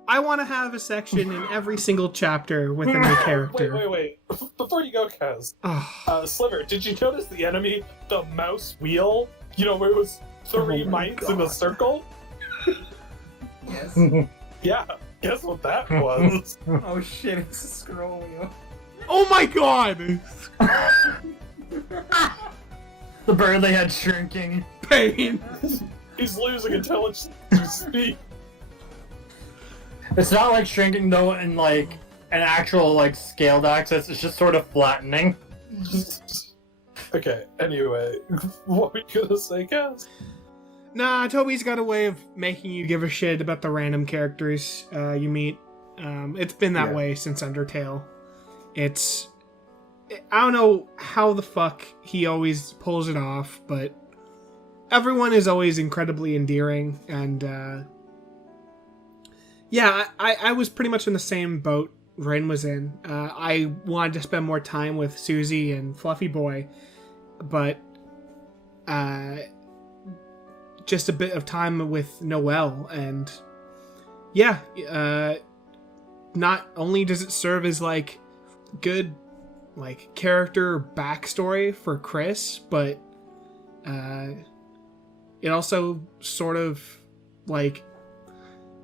I want to have a section in every single chapter with a new character. Wait. Before you go, Kaz. Oh, Sliver, did you notice the enemy, the mouse wheel? You know, where it was three Oh my mice in a God. circle? Yes. Yeah, guess what that was? Oh shit, it's a scroll wheel. oh my god! The Birdley head shrinking. Pain. He's losing intelligence to speak. It's not like shrinking though in like an actual like scaled axis, it's just sort of flattening. Okay, anyway, what were you gonna say, Kaz? Nah, Toby's got a way of making you give a shit about the random characters you meet. It's been that Yeah. way since Undertale. I don't know how the fuck he always pulls it off, but everyone is always incredibly endearing, and yeah, I was pretty much in the same boat Ren was in. I wanted to spend more time with Susie and Fluffy Boy, but just a bit of time with Noelle, and yeah, not only does it serve as like good like character backstory for Chris, but it also sort of like,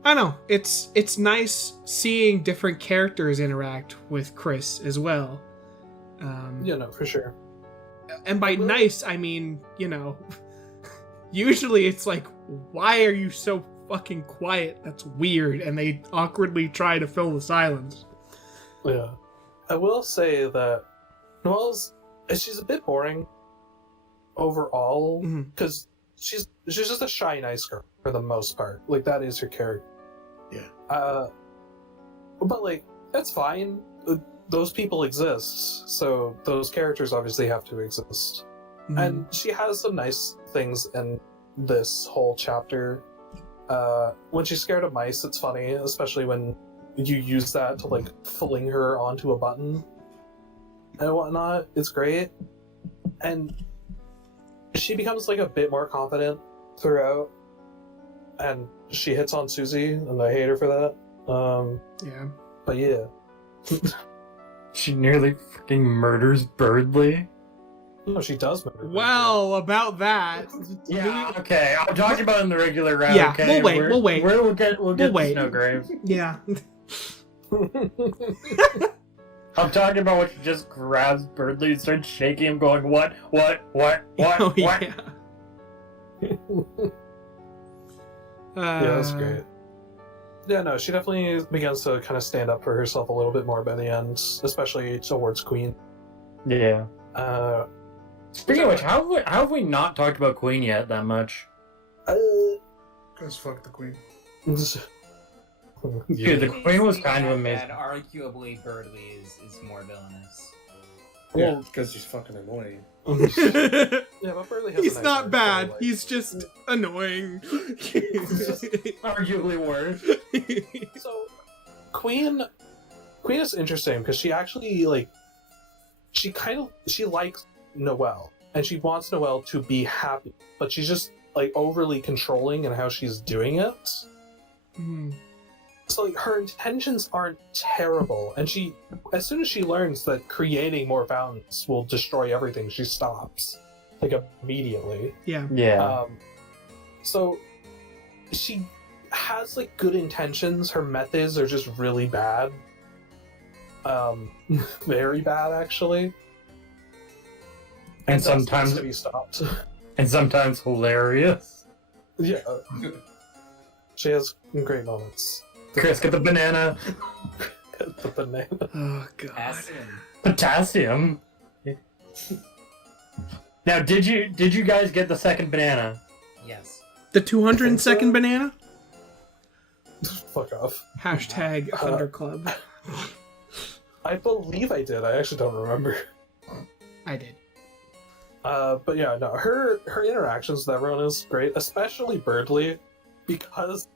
I don't know, it's nice seeing different characters interact with Chris as well. Yeah, no, for sure. And by nice, I mean, you know, usually it's like, why are you so fucking quiet? That's weird. And they awkwardly try to fill the silence. Yeah. I will say that she's a bit boring overall, Mhm. because she's just a shy, nice girl for the most part. Like, that is her character. Yeah. But like, that's fine. Those people exist, so those characters obviously have to exist. And she has some nice things in this whole chapter. When she's scared of mice, it's funny, especially when you use that to like fling her onto a button and whatnot. It's great. And she becomes like a bit more confident throughout. And she hits on Susie, and I hate her for that. Yeah. But yeah. She nearly freaking murders Birdley. No, she does murder. Well, about that. Yeah, okay. I'm talking about in the regular round. Yeah, okay? we'll wait. We'll get We'll to wait. Snowgrave. Yeah. I'm talking about when she just grabs Birdley and starts shaking him, going, what? Oh, What? yeah. Yeah, that's great. Yeah, no, she definitely begins to kind of stand up for herself a little bit more by the end, especially towards Queen. Yeah. Speaking of which, how have we not talked about Queen yet that much? Because fuck the queen. Dude, the Queen was It's kind of the amazing. fact that arguably Birdley is more villainous. Well, because he's fucking annoying. Yeah, but Burley has a He's nice not arc, bad. so, like- He's just annoying. Arguably worse. So, Queen is interesting because she actually she likes Noelle and she wants Noelle to be happy, but she's just like overly controlling in how she's doing it. Hmm. So like her intentions aren't terrible, and she, as soon as she learns that creating more fountains will destroy everything, she stops like immediately. Yeah. Yeah. So she has like good intentions. Her methods are just really bad. Very bad actually. and That needs sometimes to be stopped. hilarious. Yeah. She has great moments. Chris, get the banana. The banana. Oh god. Potassium. Potassium. Now, did you guys get the second banana? Yes. The 202nd banana? Fuck off. Hashtag Thunder Club. I believe I did. I actually don't remember. I did. But yeah, no, her interactions with everyone is great, especially Birdly, because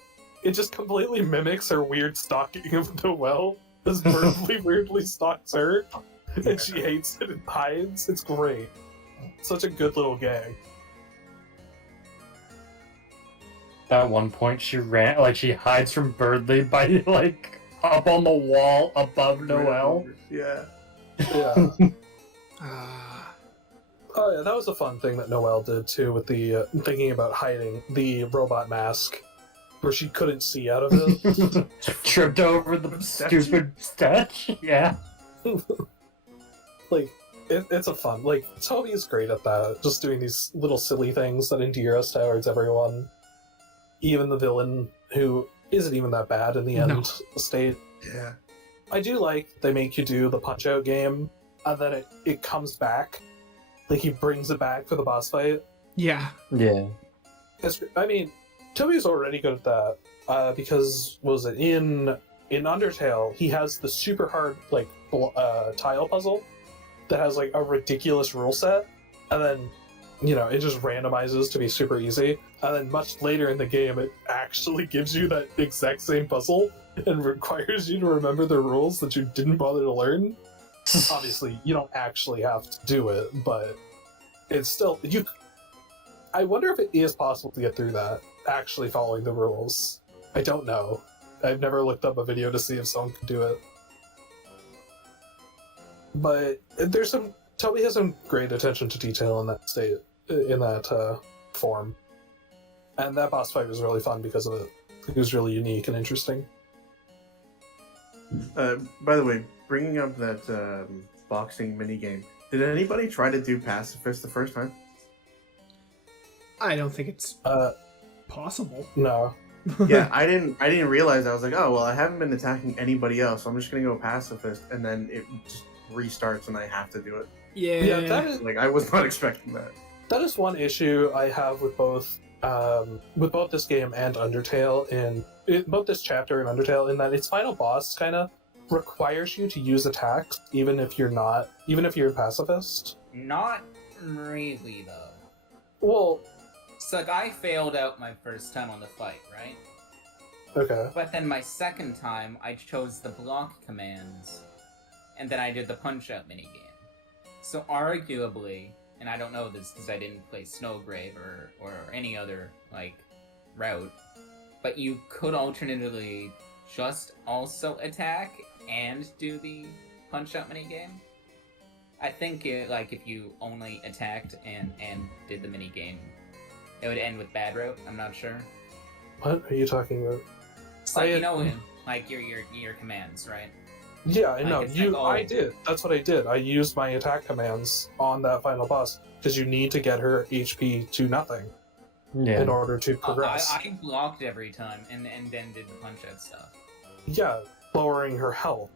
it just completely mimics her weird stalking of Noelle, as Birdly weirdly stalks her, and she hates it and hides. It's great. Such a good little gag. At one point, she hides from Birdly by up on the wall above Noelle. Yeah. Yeah. Ah. Oh yeah, that was a fun thing that Noelle did too, with the thinking about hiding the robot mask, where she couldn't see out of it. Tripped over the stupid statue. Yeah. Like, it's a fun. Like, Toby is great at that, just doing these little silly things that endear us towards everyone. Even the villain, who isn't even that bad in the end No. state. Yeah. I do like they make you do the Punch-Out game, and then it comes back. Like, he brings it back for the boss fight. Yeah. Yeah. I mean, Toby's already good at that, because, in Undertale, he has the super hard, tile puzzle that has, a ridiculous rule set, and then, it just randomizes to be super easy, and then much later in the game, it actually gives you that exact same puzzle, and requires you to remember the rules that you didn't bother to learn. Obviously, you don't actually have to do it, but it's still, I wonder if it is possible to get through that, actually following the rules. I don't know. I've never looked up a video to see if someone could do it. But Toby has some great attention to detail in that form. And that boss fight was really fun because of it. It was really unique and interesting. By the way, bringing up that boxing minigame, did anybody try to do pacifist the first time? I don't think it's possible. No. Yeah, I didn't realize. I was like, oh well, I haven't been attacking anybody else, so I'm just gonna go pacifist, and then it just restarts and I have to do it. Yeah. that is Like I was not expecting that. That is one issue I have with both this game and Undertale, both this chapter and Undertale, in that its final boss kind of requires you to use attacks, even if you're a pacifist. Not really, though. Well, So, I failed out my first time on the fight, right? okay. But then my second time, I chose the block commands, and then I did the punch-out minigame. So arguably, and I don't know this because I didn't play Snowgrave or any other, route, but you could alternatively just also attack and do the punch-out minigame. I think, if you only attacked and did the minigame, it would end with bad route. I'm not sure. What are you talking about? It's your commands, right? Yeah, I know. it's like, I did. That's what I did. I used my attack commands on that final boss because you need to get her HP to nothing Yeah. in order to progress. I blocked every time and then did the punch-out stuff. Yeah, lowering her health.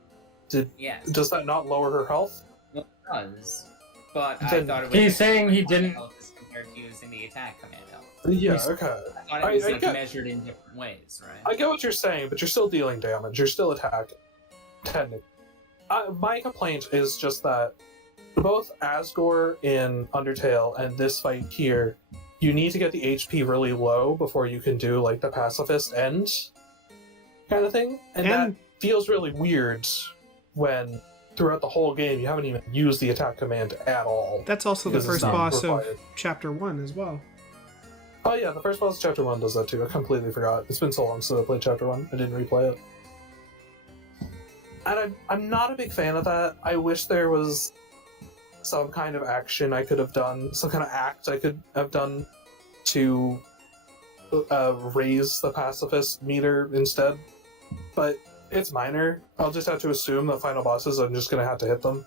Yes. Does that not lower her health? Well, it does, but I Then- thought it was. He's saying he didn't- health as compared to using the attack command health. Yeah, okay. I thought it was I get- measured in different ways, right? I get what you're saying, but you're still dealing damage. You're still attacking. Technically. My complaint is just that both Asgore in Undertale and this fight here, you need to get the HP really low before you can do like the pacifist end kind of thing, and that feels really weird when throughout the whole game you haven't even used the attack command at all. That's also the because it's first not boss required. of Chapter 1 as well. Oh yeah, the first boss of Chapter 1 does that too. I completely forgot. It's been so long since I played Chapter 1. I didn't replay it. And I'm not a big fan of that. I wish there was some kind of action I could have done, some kind of act I could have done to raise the pacifist meter instead. But it's minor. I'll just have to assume that final bosses, I'm just going to have to hit them.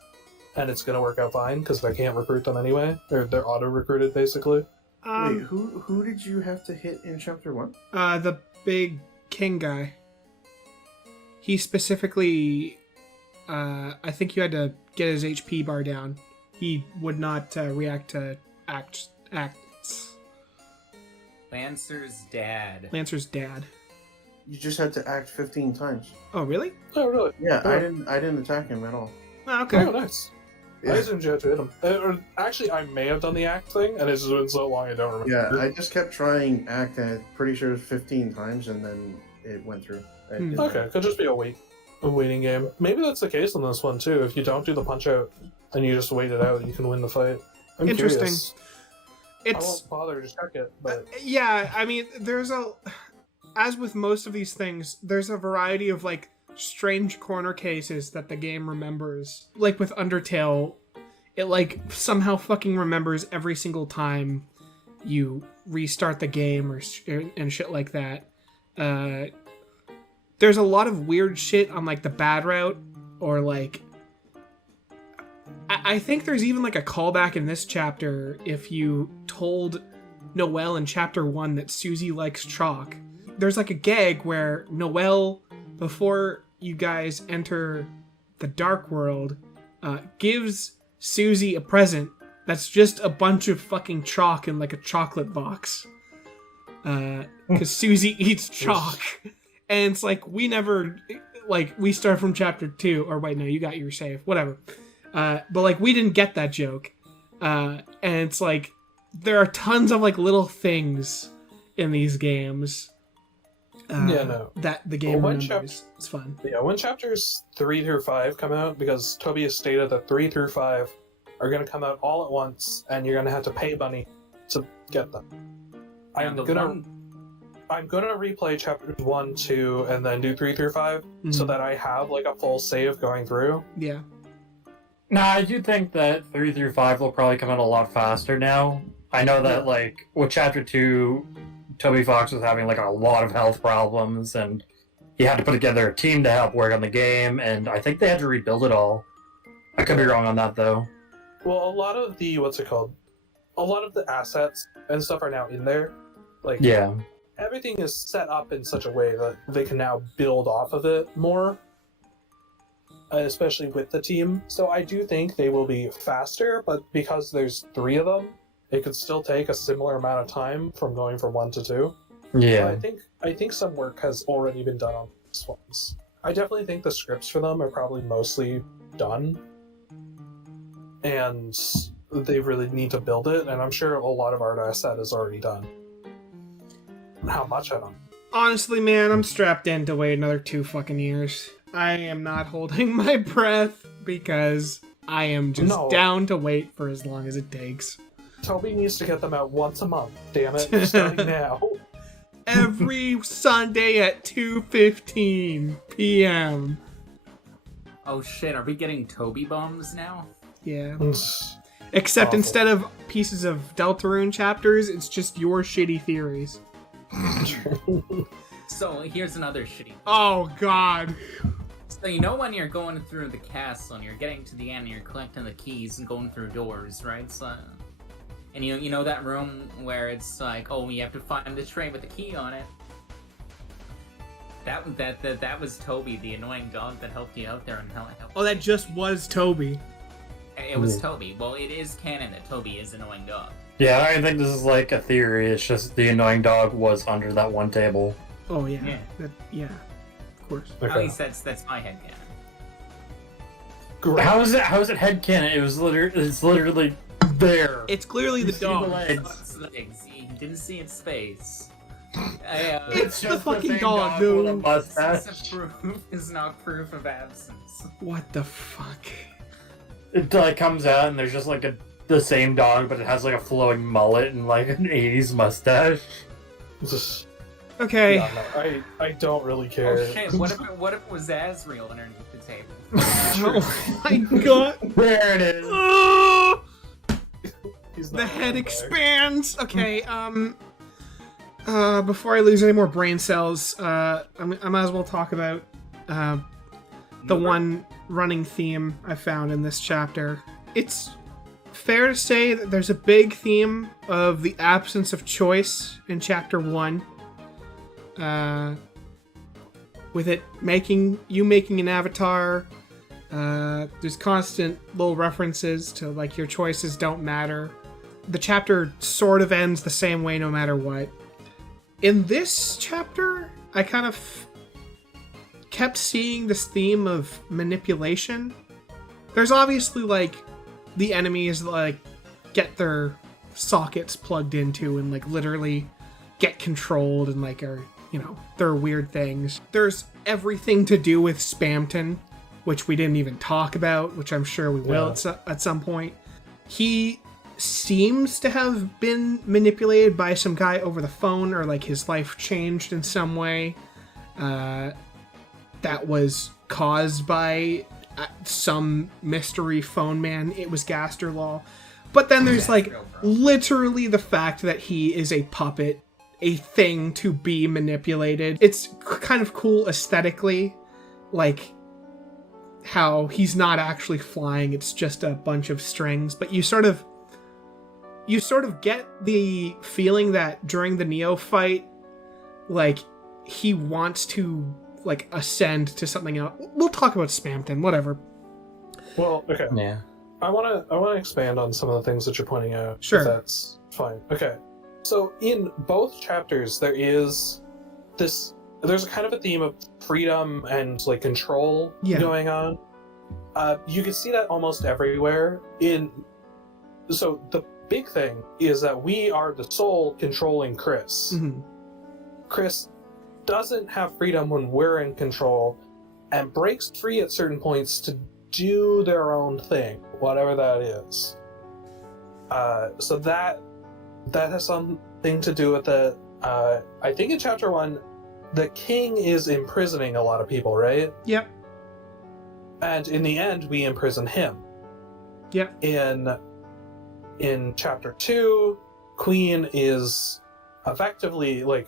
And it's going to work out fine, because I can't recruit them anyway. They're auto-recruited, basically. Wait, who did you have to hit in Chapter 1? The big king guy. He specifically, I think you had to get his HP bar down. He would not react to acts. Lancer's dad. Lancer's dad. You just had to act 15 times. Oh, really? Oh, really? Yeah, Oh. I didn't attack him at all. Oh, okay. Oh, nice. Yeah. I assumed you had to hit him. Or actually, I may have done the act thing, and it's just been so long I don't remember. Yeah, I just kept trying act, and pretty sure it was 15 times, and then it went through. It didn't Okay, matter. could just be a waiting game. Maybe that's the case on this one too. If you don't do the punch out and you just wait it out, you can win the fight. I'm Interesting. curious. I It's won't bother to check it, but yeah. I mean, as with most of these things, there's a variety of like strange corner cases that the game remembers. Like with Undertale, it like somehow fucking remembers every single time you restart the game and shit like that. There's a lot of weird shit on like the bad route, or like I think there's even like a callback in this chapter if you told Noelle in Chapter 1 that Susie likes chalk. There's like a gag where Noelle, before you guys enter the Dark World, gives Susie a present that's just a bunch of fucking chalk in like a chocolate box. Because Susie eats chalk. And it's like, we start from Chapter 2, or wait, no, you got your save, whatever. But like, we didn't get that joke. And it's like, there are tons of like little things in these games that the game remembers. It's fun. yeah, when chapters 3 through 5 come out, because Toby has stated that 3 through 5 are going to come out all at once, and you're going to have to pay money to get them. I'm gonna replay chapters 1, 2, and then do 3 through 5, so that I have like a full save going through. Yeah. Nah, I do think that 3 through 5 will probably come out a lot faster now. I know that, like, with Chapter 2, Toby Fox was having, like, a lot of health problems, and he had to put together a team to help work on the game, and I think they had to rebuild it all. I could be wrong on that, though. Well, a lot of the, a lot of the assets and stuff are now in there. Like, Yeah. everything is set up in such a way that they can now build off of it more. Especially with the team. So I do think they will be faster, but because there's 3 of them, it could still take a similar amount of time from going from 1 to 2. Yeah. But I think some work has already been done on these ones. I definitely think the scripts for them are probably mostly done. And they really need to build it, and I'm sure a lot of art asset is already done. How much I don't know. Honestly, man, I'm strapped in to wait another 2 fucking years. I am not holding my breath because I am just down to wait for as long as it takes. Toby needs to get them out once a month, damn it, starting now. Every Sunday at 2:15 p.m. Oh shit, are we getting Toby bums now? Yeah. Except Awful. instead of pieces of Deltarune chapters, it's just your shitty theories. So here's another shitty. Oh god. So you know when you're going through the castle and you're getting to the end and you're collecting the keys and going through doors, right? So, and you know that room where it's like, oh, you have to find the tray with the key on it. That was Toby, the annoying dog that helped you out there and helped. Oh, that just was Toby. It was Toby. Well, it is canon that Toby is an annoying dog. Yeah, I don't think this is like a theory. It's just the annoying dog was under that one table. Oh yeah. Yeah. Yeah. Of course. At least that's my headcanon. Great. How is it headcanon? It's literally there. It's clearly the You see the dog. legs. It's legs. He didn't see its face. It's the just fucking same dog, with a dude. mustache. Proof is not proof of absence. What the fuck? It like comes out and there's just like the same dog, but it has like a flowing mullet and like an 80s mustache. Just, Okay. yeah, no, I don't really care. Oh shit! What if it was Asriel underneath the table? Oh my god. There it is. Oh, He's the not head there. expands. Okay. Before I lose any more brain cells, I might as well talk about the one running theme I found in this chapter. It's fair to say that there's a big theme of the absence of choice in chapter 1. With it making an avatar, there's constant little references to like your choices don't matter. The chapter sort of ends the same way no matter what. In this chapter, I kind of kept seeing this theme of manipulation. There's obviously like the enemies like get their sockets plugged into and like literally get controlled and like are, you know, they're weird things. There's everything to do with Spamton, which we didn't even talk about, which I'm sure we will at some point. He seems to have been manipulated by some guy over the phone, or like his life changed in some way that was caused by some mystery phone man. It was Gasterlaw. But then there's like literally the fact that he is a puppet, a thing to be manipulated. It's kind of cool aesthetically, like how he's not actually flying, it's just a bunch of strings, but you sort of get the feeling that during the Neo fight, like he wants to like ascend to something else. We'll talk about Spamton, whatever. Well, okay. Yeah. I want to expand on some of the things that you're pointing out. Sure. If that's fine. Okay. So in both chapters, there's a kind of a theme of freedom and like control going on. You can see that almost everywhere. So the big thing is that we are the soul controlling Chris. Mm-hmm. Chris doesn't have freedom when we're in control, and breaks free at certain points to do their own thing, whatever that is. So that has something to do with it. I think in chapter 1, the king is imprisoning a lot of people, right? Yep. And in the end, we imprison him. Yep. In chapter 2, Queen is effectively like,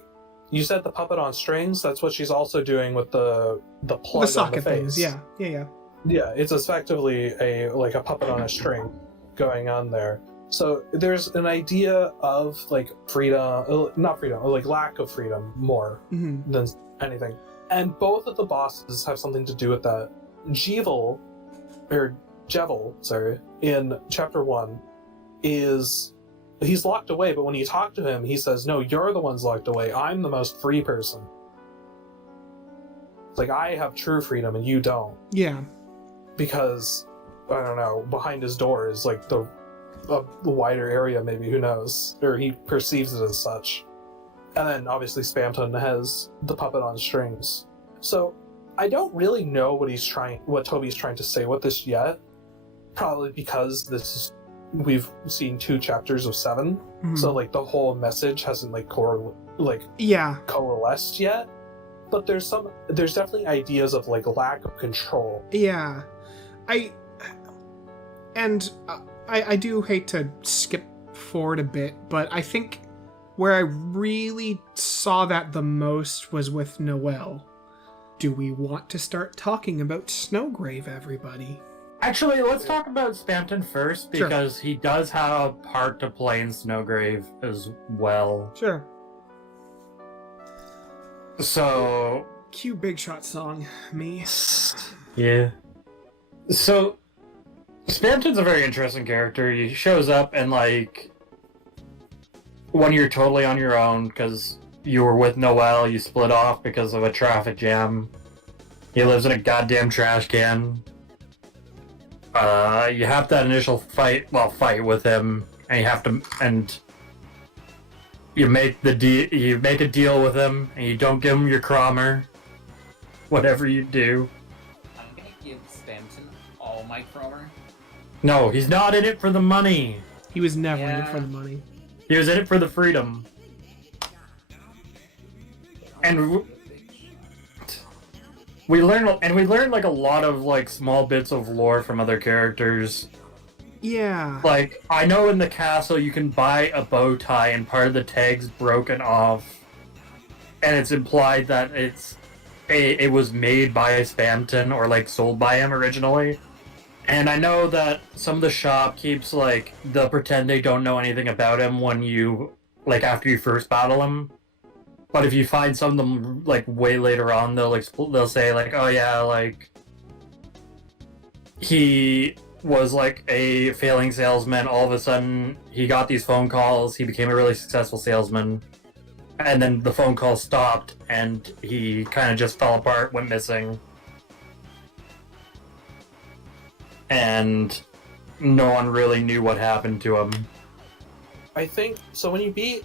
you said the puppet on strings. That's what she's also doing with the plug The socket on the face. things, yeah. Yeah, it's effectively a puppet on a string going on there. So there's an idea of like freedom, not freedom, like lack of freedom more than anything. And both of the bosses have something to do with that. Jevel, in chapter 1, he's locked away, but when you talk to him, he says, no, you're the one's locked away. I'm the most free person. It's like, I have true freedom and you don't. Yeah. Because, I don't know, behind his door is like the wider area, maybe, who knows? Or he perceives it as such. And then, obviously, Spamton has the puppet on strings. So, I don't really know what Toby's trying to say with this yet. Probably because we've seen 2 chapters of 7, so like the whole message hasn't like coalesced yet. But there's definitely ideas of like lack of control. Yeah, I do hate to skip forward a bit, but I think where I really saw that the most was with Noelle. Do we want to start talking about Snowgrave, everybody? Actually, let's talk about Spamton first, because he does have a part to play in Snowgrave as well. Sure. So... Cue Big Shot song, me. Yeah. So, Spamton's a very interesting character. He shows up and, like, when you're totally on your own, because you were with Noelle, you split off because of a traffic jam. He lives in a goddamn trash can. you have that initial fight with him, and you make a deal with him, and you don't give him your KROMER, whatever you do. I'm gonna give Spamton all my KROMER. No, he's not in it for the money. He was never in it Yeah. for the money. He was in it for the freedom. And we learn like a lot of like small bits of lore from other characters. Yeah. Like, I know in the castle you can buy a bow tie and part of the tag's broken off. And it's implied that it was made by Spamton or like sold by him originally. And I know that some of the shop keeps like, they'll pretend they don't know anything about him when you, like after you first battle him. But if you find some of them like way later on, they'll say like, oh yeah, like he was like a failing salesman. All of a sudden, he got these phone calls. He became a really successful salesman, and then the phone calls stopped, and he kind of just fell apart, went missing, and no one really knew what happened to him. I think so. When you beat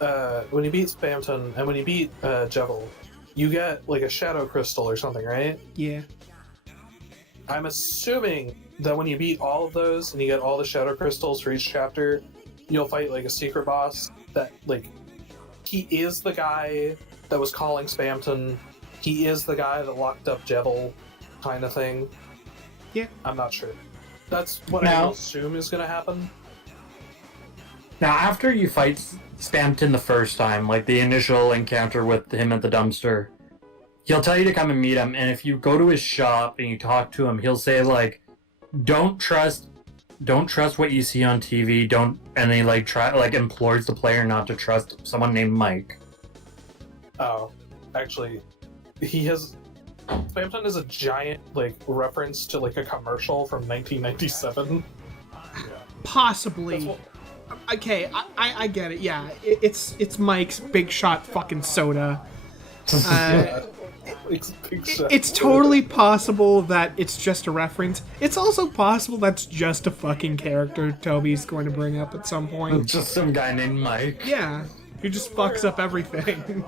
Spamton and when you beat Jevil, you get like a shadow crystal or something, right? Yeah. I'm assuming that when you beat all of those and you get all the shadow crystals for each chapter, you'll fight like a secret boss that like he is the guy that was calling Spamton. He is the guy that locked up Jevil, kind of thing. Yeah. I'm not sure. That's what I Now- will assume is going to happen. Now, after you fight Spamton the first time, like the initial encounter with him at the dumpster, he'll tell you to come and meet him, and if you go to his shop and you talk to him, he'll say like, don't trust what you see on TV, and he implores the player not to trust someone named Mike. Oh, actually, Spamton is a giant like reference to like a commercial from 1997. Possibly. That's what- Okay, I get it. Yeah, it's Mike's Big Shot fucking soda. It's totally possible that it's just a reference. It's also possible that's just a fucking character Toby's going to bring up at some point. Just some guy named Mike. Yeah, who just fucks up everything.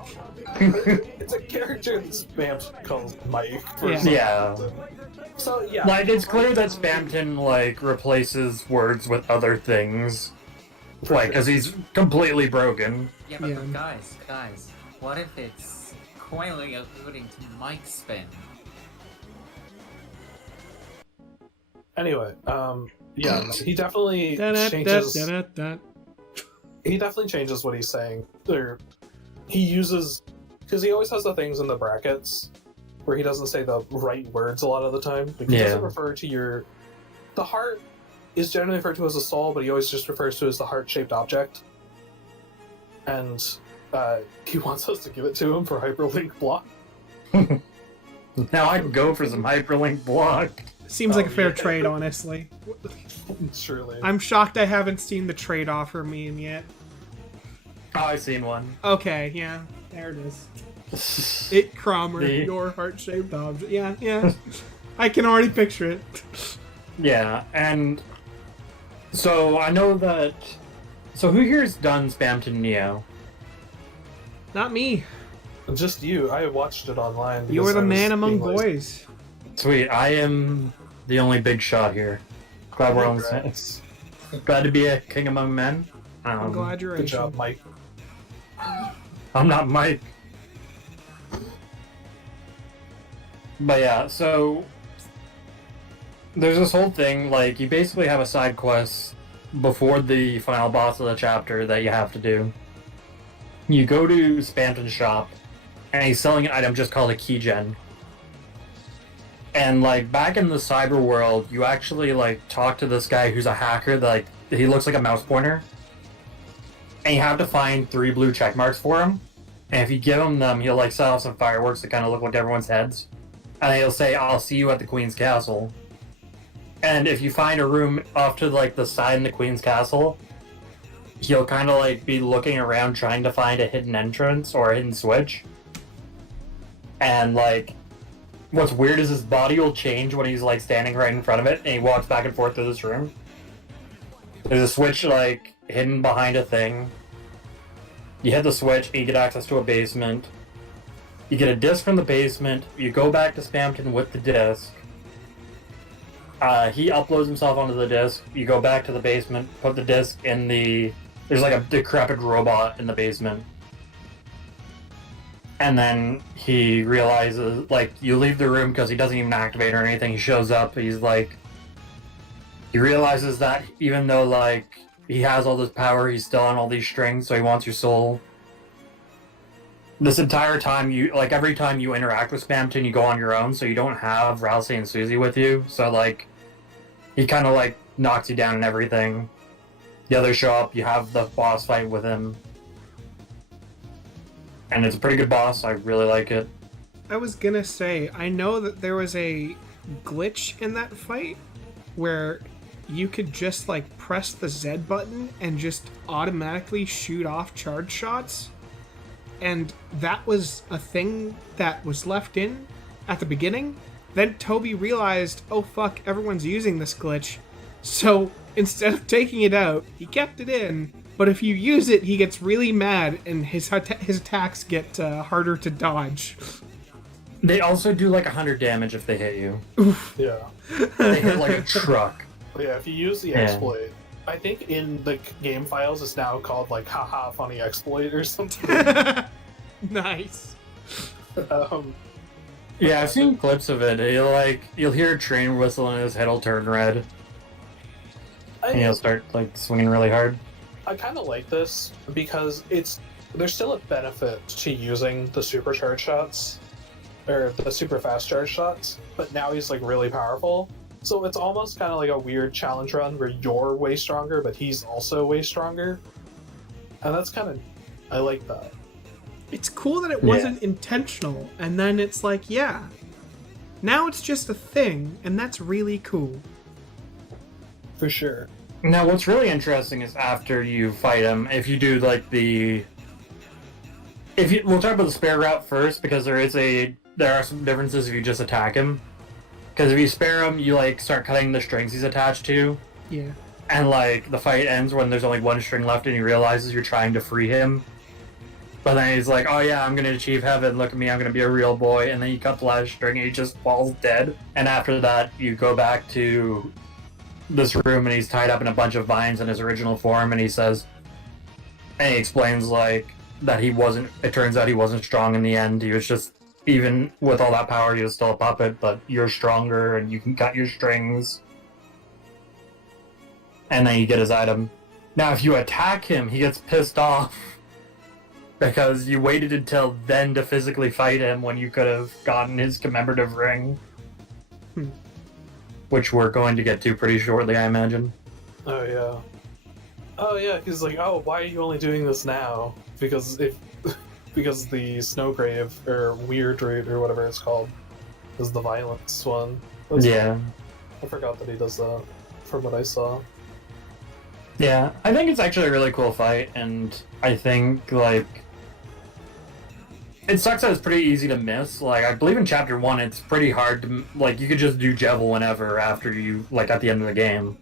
It's a character that Spamton calls Mike. For Yeah. some Yeah. reason. So yeah, Like, it's clear that Spamton, like, replaces words with other things. Like, because he's completely broken. Yeah, but Yeah. guys, what if it's coyly alluding to Mike's spin? Anyway, yeah, he definitely changes. He definitely changes what he's saying. He uses, because he always has the things in the brackets where he doesn't say the right words a lot of the time. Like, he Yeah. doesn't refer to the heart is generally referred to as a soul, but he always just refers to it as the heart-shaped object. And he wants us to give it to him for Hyperlink block. Now I can go for some hyperlink block. Seems like a fair yeah. trade, honestly. Surely. I'm shocked I haven't seen the trade offer meme yet. Oh, I've seen one. Okay, yeah, there it is. It KROMER, The- your heart-shaped object. Yeah. I can already picture it. Yeah, and so I know that. So who here's done Spamton Neo? Not me. Just you. I watched it online. You because are the I was man among being lazy. boys. Sweet, I am the only big shot here. Glad we're on the same. Congrats. Glad to be a king among men. I'm glad you're Good Asian. job, Mike. I'm not Mike. But yeah, so there's this whole thing, like, you basically have a side quest before the final boss of the chapter that you have to do. You go to Spamton's shop, and he's selling an item just called a keygen. And, like, back in the cyber world, you actually, like, talk to this guy who's a hacker that, like, he looks like a mouse pointer. And you have to find 3 blue check marks for him. And if you give him them, he'll, like, set off some fireworks that kind of look like everyone's heads. And he'll say, I'll see you at the Queen's Castle. And if you find a room off to, like, the side in the Queen's Castle, he'll kind of, like, be looking around trying to find a hidden entrance or a hidden switch. And, like, what's weird is his body will change when he's like standing right in front of it and he walks back and forth through this room. There's a switch like hidden behind a thing. You hit the switch and you get access to a basement. You get a disc from the basement, you go back to Spamton with the disc. He uploads himself onto the disc, you go back to the basement, put the disc in the... There's like a decrepit robot in the basement. And then he realizes, like, you leave the room because he doesn't even activate or anything. He shows up, he's like... He realizes that even though, like, he has all this power, he's still on all these strings, so he wants your soul. This entire time, every time you interact with Spamton, you go on your own, so you don't have Rousey and Susie with you. So, like, he kind of, like, knocks you down and everything. The others show up, you have the boss fight with him. And it's a pretty good boss, I really like it. I was gonna say, I know that there was a glitch in that fight where you could just, like, press the Z button and just automatically shoot off charge shots. And that was a thing that was left in at the beginning. Then Toby realized, oh fuck, everyone's using this glitch. So instead of taking it out, he kept it in. But if you use it, he gets really mad and his attacks get harder to dodge. They also do like 100 damage if they hit you. Oof. Yeah. They hit like a truck. But yeah, if you use the exploit, I think in the game files it's now called like haha funny exploit or something. Nice. Yeah, I've seen clips of it. You'll hear a train whistle and his head will turn red. And he'll start like swinging really hard. I kind of like this because there's still a benefit to using the supercharged shots or the super fast charge shots, but now he's like really powerful. So it's almost kind of like a weird challenge run where you're way stronger, but he's also way stronger. And that's kind of... I like that. It's cool that it wasn't intentional, and then it's like, yeah, now it's just a thing, and that's really cool. For sure. Now, what's really interesting is after you fight him, if you do like we'll talk about the spare route first, because there are some differences if you just attack him. Because if you spare him, you like start cutting the strings he's attached to. Yeah. And like the fight ends when there's only one string left and he realizes you're trying to free him. But then he's like, oh yeah, I'm gonna achieve heaven, look at me, I'm gonna be a real boy. And then you cut the last string and he just falls dead. And after that, you go back to this room and he's tied up in a bunch of vines in his original form and he says, and he explains like that it turns out he wasn't strong in the end, he was just, even with all that power, he was still a puppet, but you're stronger and you can cut your strings. And then you get his item. Now, if you attack him, he gets pissed off because you waited until then to physically fight him when you could have gotten his commemorative ring. Which we're going to get to pretty shortly, I imagine. Oh, yeah. Oh, yeah, he's like, oh, why are you only doing this now? Because the Snowgrave, or Weird Root, or whatever it's called, is the violence one. Yeah. I forgot that he does that, from what I saw. Yeah, I think it's actually a really cool fight, and I think, like... It sucks that it's pretty easy to miss. Like, I believe in Chapter 1, it's pretty hard to... Like, you could just do Jevil whenever after you... Like, at the end of the game.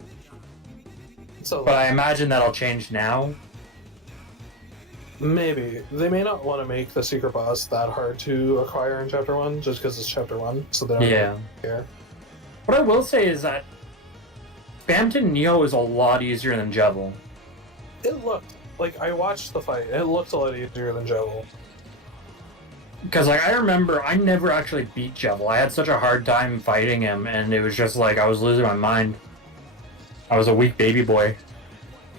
So, But I imagine that'll change now. maybe. They may not want to make the secret boss that hard to acquire in Chapter 1, just because it's Chapter 1, so they don't really care. What I will say is that Spamton Neo is a lot easier than Jevil. It looked... Like, I watched the fight, it looked a lot easier than Jevil. Because, like, I remember I never actually beat Jevil. I had such a hard time fighting him, and it was just like I was losing my mind. I was a weak baby boy.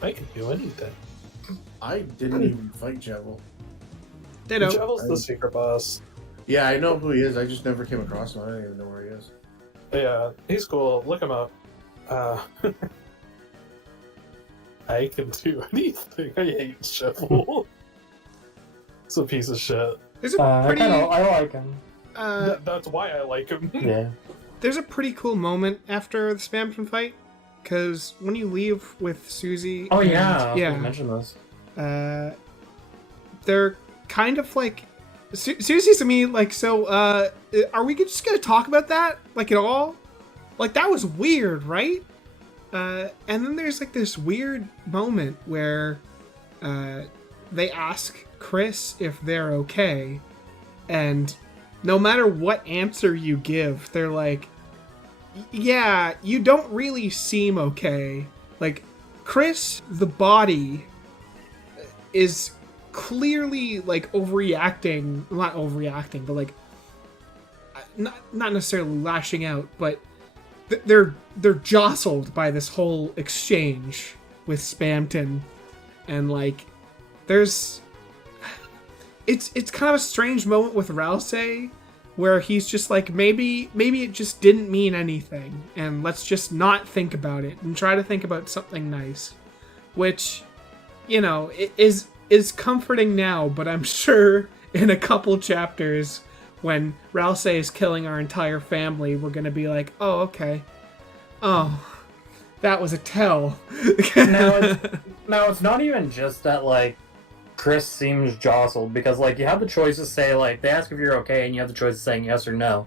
I can do anything. I didn't even fight Jevil. Ditto. Jevil's the secret boss. Yeah, I know who he is. I just never came across him. I don't even know where he is. Yeah, he's cool. Look him up. I can do anything. I hate Jevil. It's a piece of shit. There's a pretty... I like him. That's why I like him. Yeah. There's a pretty cool moment after the Spamton fight, because when you leave with Susie... Oh, and- yeah. yeah. I mentioned this. They're kind of like seriously, to me, like, so, are we just gonna talk about that, like, at all? Like, that was weird, right? And then there's, like, this weird moment where, they ask Chris if they're okay, and no matter what answer you give, they're like, yeah, you don't really seem okay. Like, Chris, the body, is clearly, like, overreacting. Not overreacting, but, like, not necessarily lashing out, but they're jostled by this whole exchange with Spamton, and, like, there's... It's kind of a strange moment with Rousey, where he's just like, maybe it just didn't mean anything, and let's just not think about it and try to think about something nice, which, you know, is comforting now, but I'm sure in a couple chapters when Rousey is killing our entire family, we're gonna be like, oh, okay, oh, that was a tell. Now it's not even just that, like, Chris seems jostled, because, like, you have the choice to say, like, they ask if you're okay, and you have the choice of saying yes or no.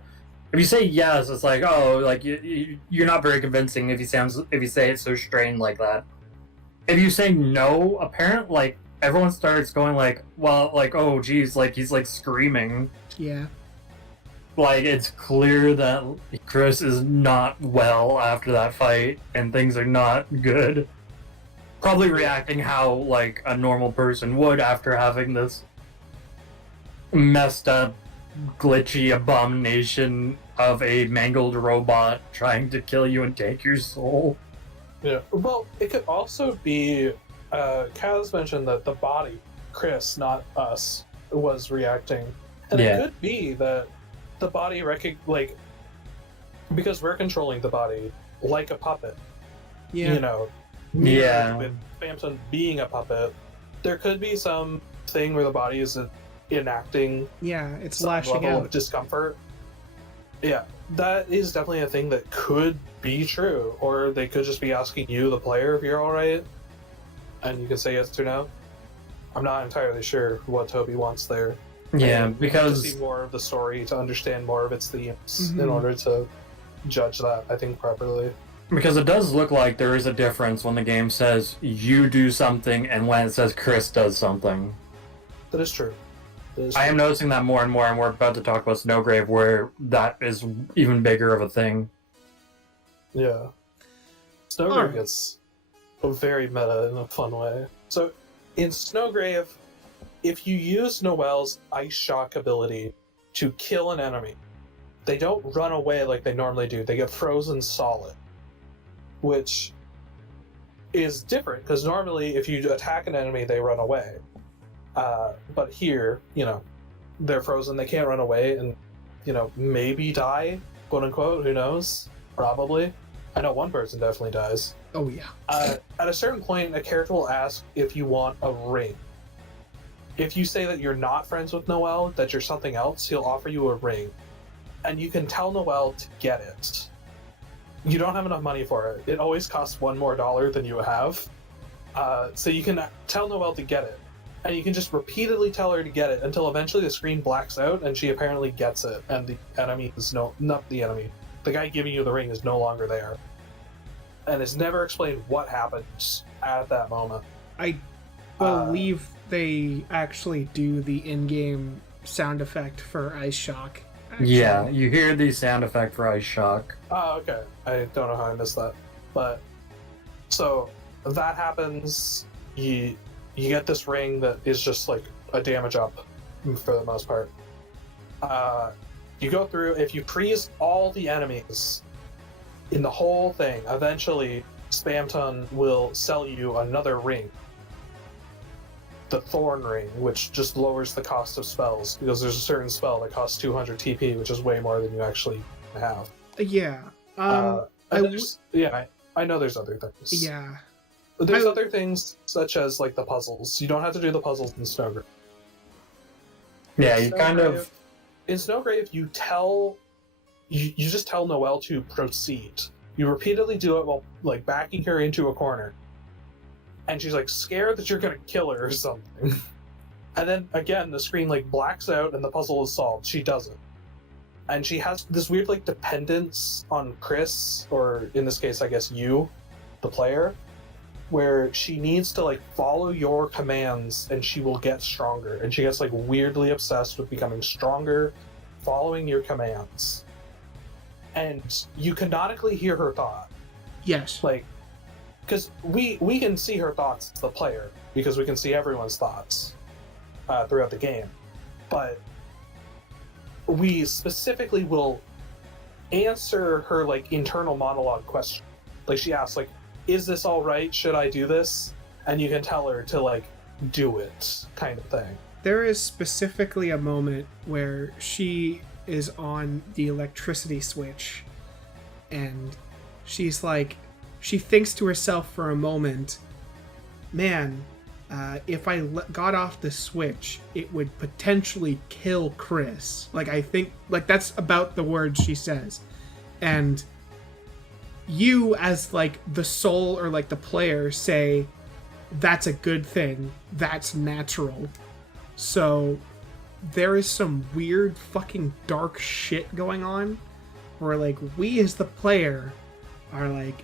If you say yes, it's like, oh, like, you're not very convincing if you say it so strained like that. If you say no, apparently, like, everyone starts going, like, well, like, oh, geez, like, he's, like, screaming. Yeah. Like, it's clear that Chris is not well after that fight, and things are not good. Probably reacting how, like, a normal person would after having this messed up, glitchy abomination of a mangled robot trying to kill you and take your soul. Yeah. Well, it could also be, Kaz mentioned that the body, Chris, not us, was reacting. And Yeah. it could be that the body, like, because we're controlling the body like a puppet, Yeah. you know, Yeah. with Spamton being a puppet, there could be some thing where the body is enacting Yeah, it's some lashing level out. of discomfort. Yeah, that is definitely a thing that could be true, or they could just be asking you, the player, if you're all right, and you can say yes or no. I'm not entirely sure what Toby wants there. Yeah, To because see more of the story, to understand more of its themes, in Mhm. order to judge that, I think, properly. it does look like there is a difference when the game says you do something and when it says Chris does something. That is true. That is I am noticing that more and more, and we're about to talk about Snowgrave, where that is even bigger of a thing. Yeah. Snowgrave Alright. gets very meta in a fun way. So, in Snowgrave, if you use Noelle's Ice Shock ability to kill an enemy, they don't run away like they normally do. They get frozen solid. Which is different, because normally if you attack an enemy, they run away. But here, you know, they're frozen, they can't run away, and, you know, maybe die, quote unquote, who knows? Probably. I know one person definitely dies. Oh, yeah. At a certain point, a character will ask if you want a ring. If you say that you're not friends with Noelle, that you're something else, he'll offer you a ring. And you can tell Noelle to get it. You don't have enough money for it. It always costs $1 more than you have. So you can tell Noelle to get it. And you can just repeatedly tell her to get it until eventually the screen blacks out and she apparently gets it. And the enemy is not the enemy. The guy giving you the ring is no longer there. And it's never explained what happens at that moment. I believe they actually do the in-game sound effect for Ice Shock. Actually. Yeah, you hear the sound effect for Ice Shock. Oh, okay. I don't know how I missed that. But, so, that happens, you get this ring that is just like a damage up, for the most part. You go through, if you freeze all the enemies in the whole thing, eventually Spamton will sell you another ring. The Thorn Ring, which just lowers the cost of spells, because there's a certain spell that costs 200 TP, which is way more than you actually have. Yeah. And I know there's other things. Yeah. There's other things, such as, like, the puzzles. You don't have to do the puzzles in Snowgrave. Yeah, In you kind of... In Snowgrave, you just tell Noelle to proceed. You repeatedly do it while, like, backing her into a corner. And she's, like, scared that you're gonna kill her or something. And then again, the screen like blacks out and the puzzle is solved. She does it. And she has this weird like dependence on Chris, or in this case, I guess you, the player, where she needs to like follow your commands and she will get stronger. And she gets like weirdly obsessed with becoming stronger, following your commands. And you canonically hear her thought. Yes. Like, because we can see her thoughts as the player, because we can see everyone's thoughts throughout the game. But we specifically will answer her like internal monologue question. Like she asks, like, is this all right? Should I do this? And you can tell her to like do it, kind of thing. There is specifically a moment where she is on the electricity switch and she's like, she thinks to herself for a moment, man, if I got off the switch, it would potentially kill Chris. Like, I think, like, that's about the words she says. And you, as, like, the soul or, like, the player, say, that's a good thing. That's natural. So, there is some weird fucking dark shit going on where, like, we as the player are, like,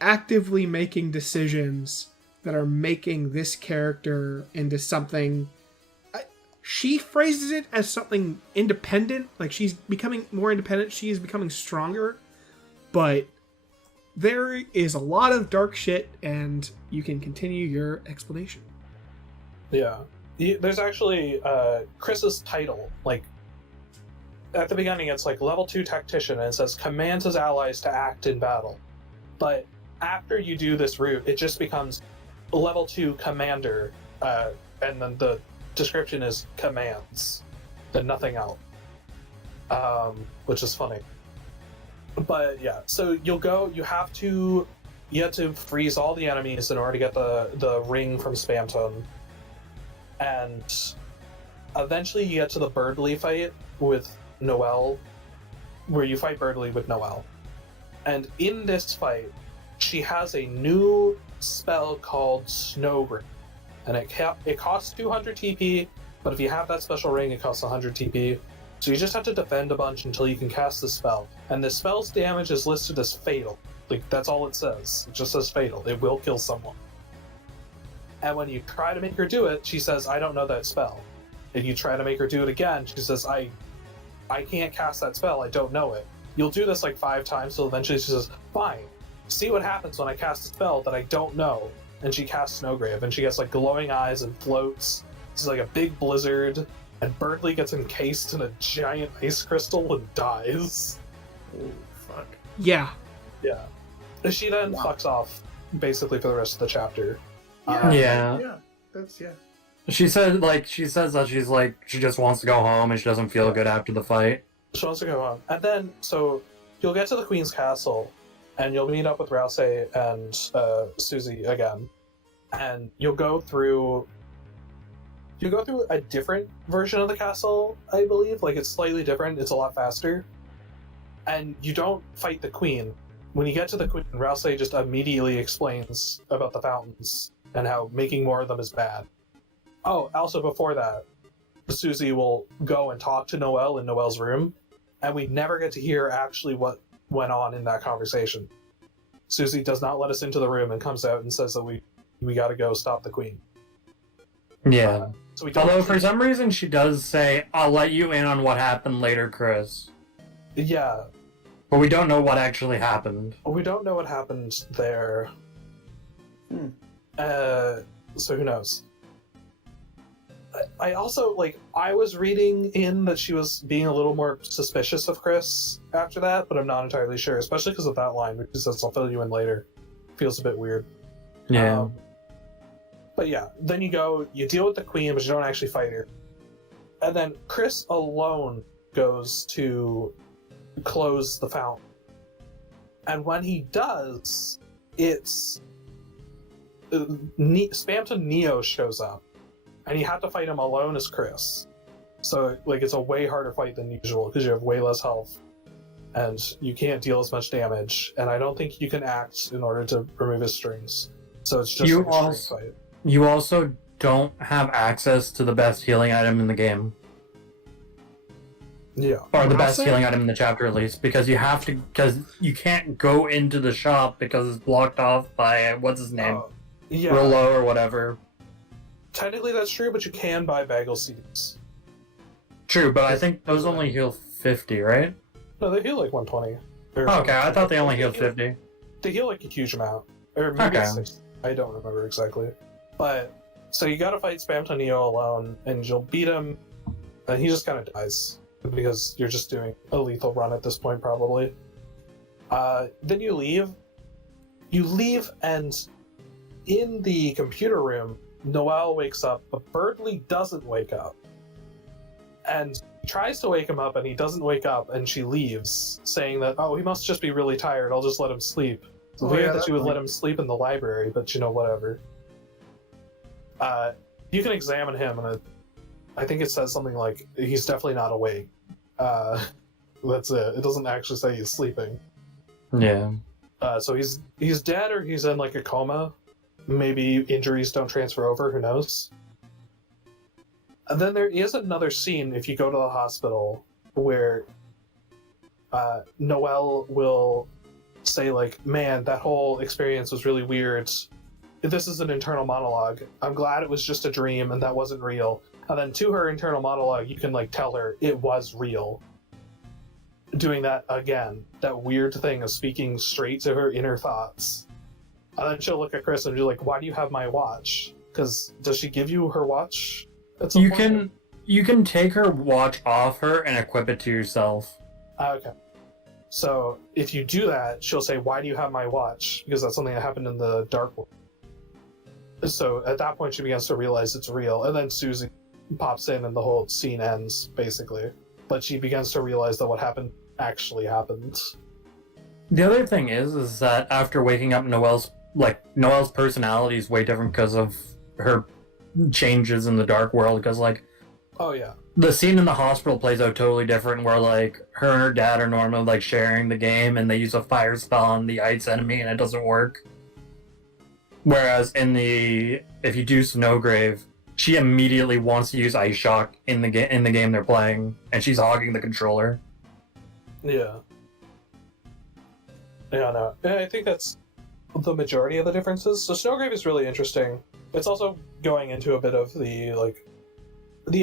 actively making decisions that are making this character into something. She phrases it as something independent, like she's becoming more independent, she is becoming stronger, but there is a lot of dark shit, and you can continue your explanation. Yeah. There's actually Chris's title, like, at the beginning it's like level 2 tactician, and it says commands his allies to act in battle. But after you do this route, it just becomes level 2 commander, and then the description is commands and nothing else, which is funny. But yeah, so you have to freeze all the enemies in order to get the ring from Spamton, and eventually you get to the Birdly fight with Noelle, where you fight Birdly with Noelle. And in this fight, she has a new spell called Snowgrave, and it costs 200 TP, but if you have that special ring, it costs 100 TP. So you just have to defend a bunch until you can cast the spell. And the spell's damage is listed as fatal. Like, that's all it says. It just says fatal. It will kill someone. And when you try to make her do it, she says, I don't know that spell. If you try to make her do it again, she says, I can't cast that spell, I don't know it. You'll do this like 5 times, so eventually she says, fine. See what happens when I cast a spell that I don't know. And she casts Snowgrave, and she gets like glowing eyes and floats. It's like a big blizzard, and Birdly gets encased in a giant ice crystal and dies. Oh, fuck. Yeah. Yeah. She then fucks off basically for the rest of the chapter. Yeah. That's, yeah. She says that she just wants to go home and she doesn't feel good after the fight. She wants to go home. And then, so, you'll get to the Queen's Castle, and you'll meet up with Rouse and Susie again. And you'll go through a different version of the castle, I believe. Like, it's slightly different, it's a lot faster. And you don't fight the Queen. When you get to the Queen, Rouse just immediately explains about the fountains and how making more of them is bad. Oh, also before that, Susie will go and talk to Noelle in Noelle's room, and we never get to hear actually what went on in that conversation. Susie does not let us into the room and comes out and says that we gotta go stop the Queen. Yeah. So we don't Although actually- for some reason she does say, I'll let you in on what happened later, Chris. Yeah, But we don't know what actually happened. we don't know what happened there. So who knows? I also, like, I was reading in that she was being a little more suspicious of Chris after that, but I'm not entirely sure, especially because of that line, which says, I'll fill you in later. Feels a bit weird. Yeah. But yeah, then you deal with the Queen, but you don't actually fight her. And then Chris alone goes to close the fountain. And when he does, it's... Spamton Neo shows up. And you have to fight him alone as Chris. So, like, it's a way harder fight than usual, because you have way less health. And you can't deal as much damage. And I don't think you can act in order to remove his strings. So it's just You like a strength also- fight. You also don't have access to the best healing item in the game. Yeah. Or the I'll best say- healing item in the chapter, at least, because you can't go into the shop because it's blocked off by, what's his name? Yeah. Rolo or whatever. Technically that's true, but you can buy bagel seeds. True, but I think those only heal 50, right? No, they heal like 120. Or Oh, okay, I thought they only healed 50. They heal like a huge amount. Or maybe Okay. 60. I don't remember exactly. But, so you gotta fight Spamtonio alone, and you'll beat him, and he just kind of dies. Because you're just doing a lethal run at this point, probably. Then you leave. You leave, and in the computer room, Noelle wakes up, but Birdley doesn't wake up. And tries to wake him up, and he doesn't wake up, and she leaves, saying that, oh, he must just be really tired, I'll just let him sleep. It's Oh, weird yeah, that that's she would fine. let him sleep in the library, but whatever. You can examine him, and I think it says something like, he's definitely not awake. That's it. It doesn't actually say he's sleeping. Yeah. So he's dead, or he's in like a coma. Maybe injuries don't transfer over, who knows? And then there is another scene, if you go to the hospital, where Noelle will say like, man, that whole experience was really weird. This is an internal monologue. I'm glad it was just a dream and that wasn't real. And then to her internal monologue, you can like tell her it was real. Doing that again, that weird thing of speaking straight to her inner thoughts. And then she'll look at Chris and be like, why do you have my watch? Because does she give you her watch at some point? You can take her watch off her and equip it to yourself. Okay. So if you do that, she'll say, why do you have my watch? Because that's something that happened in the dark world. So at that point, she begins to realize it's real. And then Susie pops in and the whole scene ends, basically. But she begins to realize that what happened actually happened. The other thing is that after waking up, Noelle's personality is way different because of her changes in the dark world. Because like Oh, yeah. the scene in the hospital plays out totally different, where like her and her dad are normally like sharing the game, and they use a fire spell on the ice enemy, and it doesn't work. Whereas if you do Snowgrave, she immediately wants to use Ice Shock in the game they're playing, and she's hogging the controller. Yeah. Yeah, no. Yeah, I think that's the majority of the differences. So Snowgrave is really interesting. It's also going into a bit of the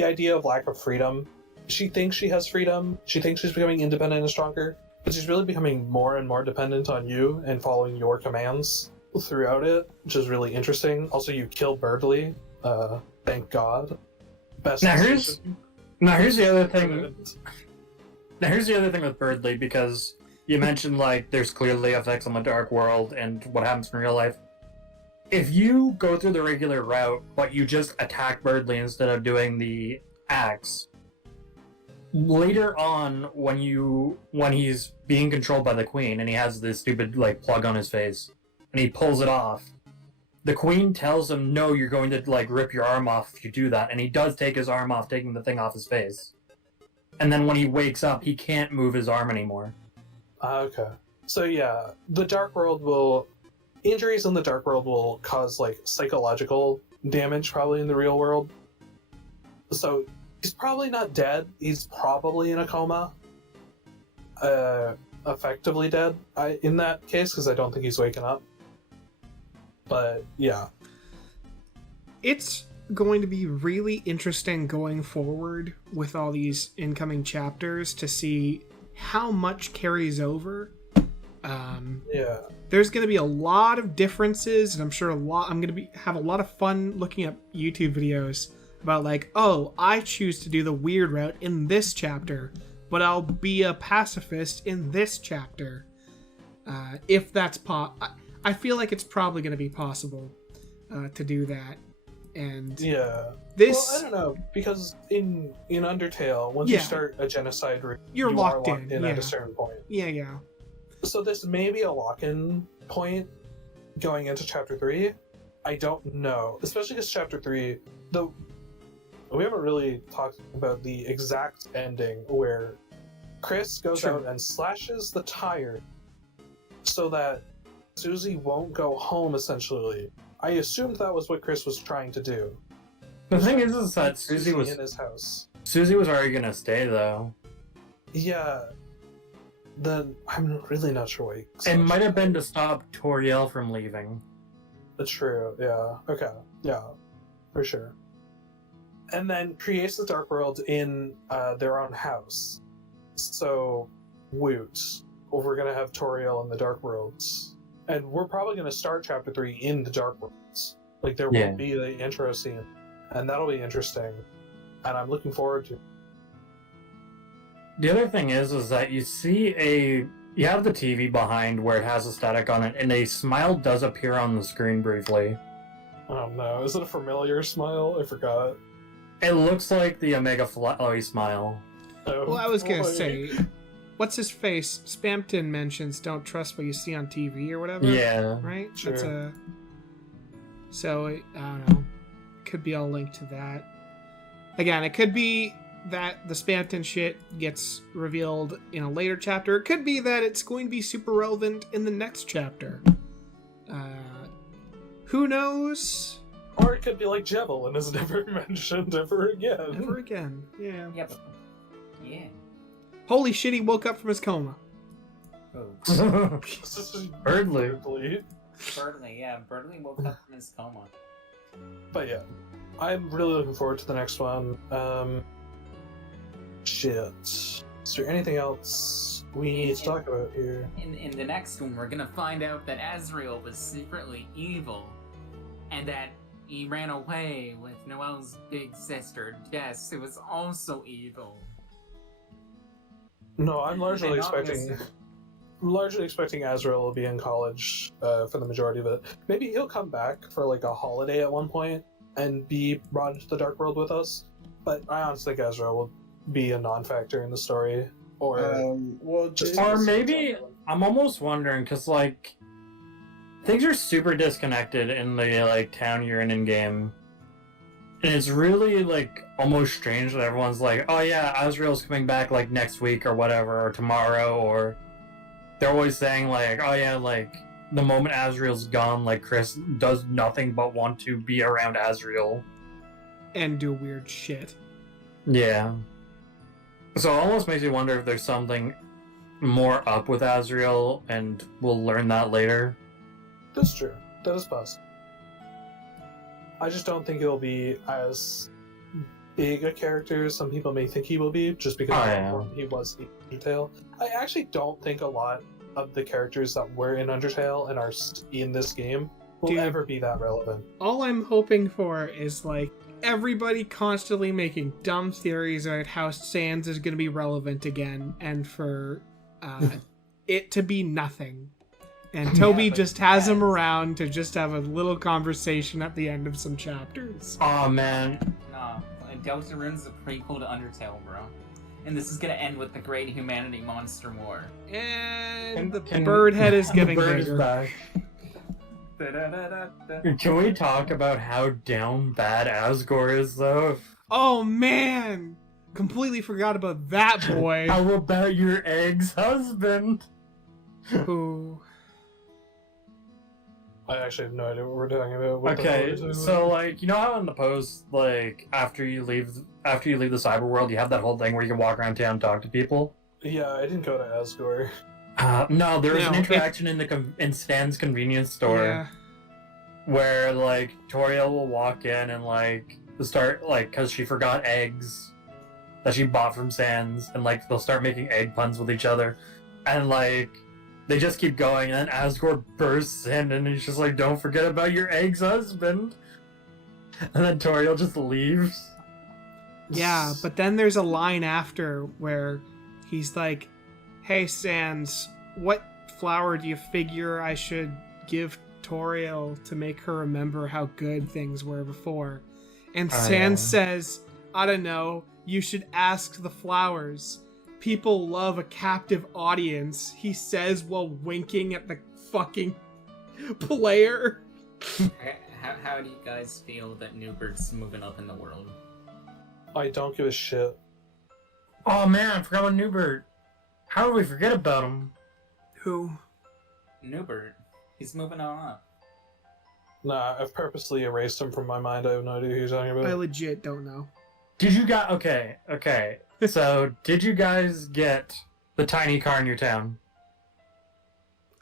idea of lack of freedom. She thinks she has freedom. She thinks she's becoming independent and stronger, but she's really becoming more and more dependent on you and following your commands throughout it, which is really interesting. Also, you kill Birdley. Thank God. Best. Now here's the other thing. Now here's the other thing with Birdley, because you mentioned like there's clearly effects on the dark world and what happens in real life. If you go through the regular route, but you just attack Birdley instead of doing the axe, later on when he's being controlled by the Queen and he has this stupid like plug on his face and he pulls it off, the Queen tells him, no, you're going to like rip your arm off if you do that, and he does take his arm off, taking the thing off his face. And then when he wakes up, he can't move his arm anymore. Okay. So yeah, injuries in the dark world will cause like psychological damage probably in the real world. So he's probably not dead. He's probably in a coma. Effectively dead in that case, because I don't think he's waking up. But yeah. It's going to be really interesting going forward with all these incoming chapters to see how much carries over. Yeah. There's going to be a lot of differences, and I'm sure I'm going to have a lot of fun looking up YouTube videos about like, oh, I choose to do the weird route in this chapter, but I'll be a pacifist in this chapter. If that's I feel like it's probably going to be possible to do that. And Yeah. this, Well, I don't know, because in Undertale, once you start a genocide route, You're you locked are in, at yeah. a certain point. yeah. So this may be a lock-in point going into Chapter 3. I don't know. Especially because Chapter 3, we haven't really talked about the exact ending where Chris goes Sure. out and slashes the tire so that Susie won't go home, essentially. I assumed that was what Chris was trying to do. The thing is that Susie was in his house. Susie was already gonna stay though. Yeah. Then I'm really not sure why. It might have been to stop Toriel from leaving. That's true. Yeah. Okay. Yeah. For sure. And then creates the Dark World in their own house. So, woot. We're gonna have Toriel in the Dark Worlds, and we're probably gonna start Chapter 3 in the Dark Worlds. Like there will be the intro scene, and that'll be interesting. And I'm looking forward to. The other thing is that you have the TV behind where it has a static on it, and a smile does appear on the screen briefly. Oh no, is it a familiar smile? I forgot. It looks like the Omega Flowy smile. Oh, Well, I was gonna boy. say, what's his face? Spampton mentions don't trust what you see on TV or whatever. Yeah. Right? Sure. That's a. So, I don't know. Could be all linked to that. Again, it could be that the Spampton shit gets revealed in a later chapter. It could be that it's going to be super relevant in the next chapter. Who knows? Or it could be like Jebel and is never mentioned ever again. Ever again. Yeah. Yep. Yeah. Holy shit, he woke up from his coma. Oh. Birdly. Birdley, yeah. Birdley woke up from his coma. But yeah, I'm really looking forward to the next one. Shit. Is there anything else we need to talk about here? In the next one, we're gonna find out that Azrael was secretly evil, and that he ran away with Noelle's big sister, Jess, who was also evil. No, I'm largely They not expecting. listen. I'm largely expecting Azrael will be in college for the majority of it. Maybe he'll come back for like a holiday at one point and be brought into the Dark World with us. But I honestly think Azrael will be a non-factor in the story, or Well, just Or maybe I'm almost wondering because like things are super disconnected in the like town you're in game, and it's really like almost strange that everyone's like, oh yeah, Azrael's coming back like next week or whatever, or tomorrow, or they're always saying like, oh yeah, like the moment Azrael's gone, like Chris does nothing but want to be around Azrael. And do weird shit. Yeah. So it almost makes me wonder if there's something more up with Azrael, and we'll learn that later. That's true. That is possible. I just don't think he'll be as big a character as some people may think he will be, just because of how important he was in Undertale. I actually don't think a lot of the characters that were in Undertale and are in this game will Dude. ever be that relevant. All I'm hoping for is like everybody constantly making dumb theories about how Sans is going to be relevant again, and for it to be nothing. And Toby but just has him around to just have a little conversation at the end of some chapters. Oh man. Nah, Deltarune's a prequel to Undertale, bro. And this is gonna end with the Great Humanity Monster War. And the bird head is getting the bird is bigger. back. Da-da-da-da-da. Can we talk about how down bad Asgore is though? Oh man! Completely forgot about that boy. How about your ex-husband? Who... I actually have no idea what we're talking about. What the hell Okay, are we talking so about? like you know how in the post, like after you leave the cyber world, you have that whole thing where you can walk around town and talk to people. Yeah, I didn't go to Asgore. No, there was No, an interaction in Stan's convenience store Yeah. where like Toriel will walk in and like start like because she forgot eggs that she bought from Sans, and like they'll start making egg puns with each other, and like they just keep going, and then Asgore bursts in and he's just like, "Don't forget about your ex-husband," and then Toriel just leaves. Yeah, but then there's a line after where he's like, "Hey Sans, what flower do you figure I should give Toriel to make her remember how good things were before?" And Sans says, "I don't know, you should ask the flowers. People love a captive audience," he says while winking at the fucking player. How do you guys feel that Newbert's moving up in the world? I don't give a shit. Oh man, I forgot about Newbert. How did we forget about him? Who? Newbert, he's moving on up. Nah, I've purposely erased him from my mind. I have no idea who you're talking about. I legit don't know. Did you guys... Okay. So, did you guys get the tiny car in your town?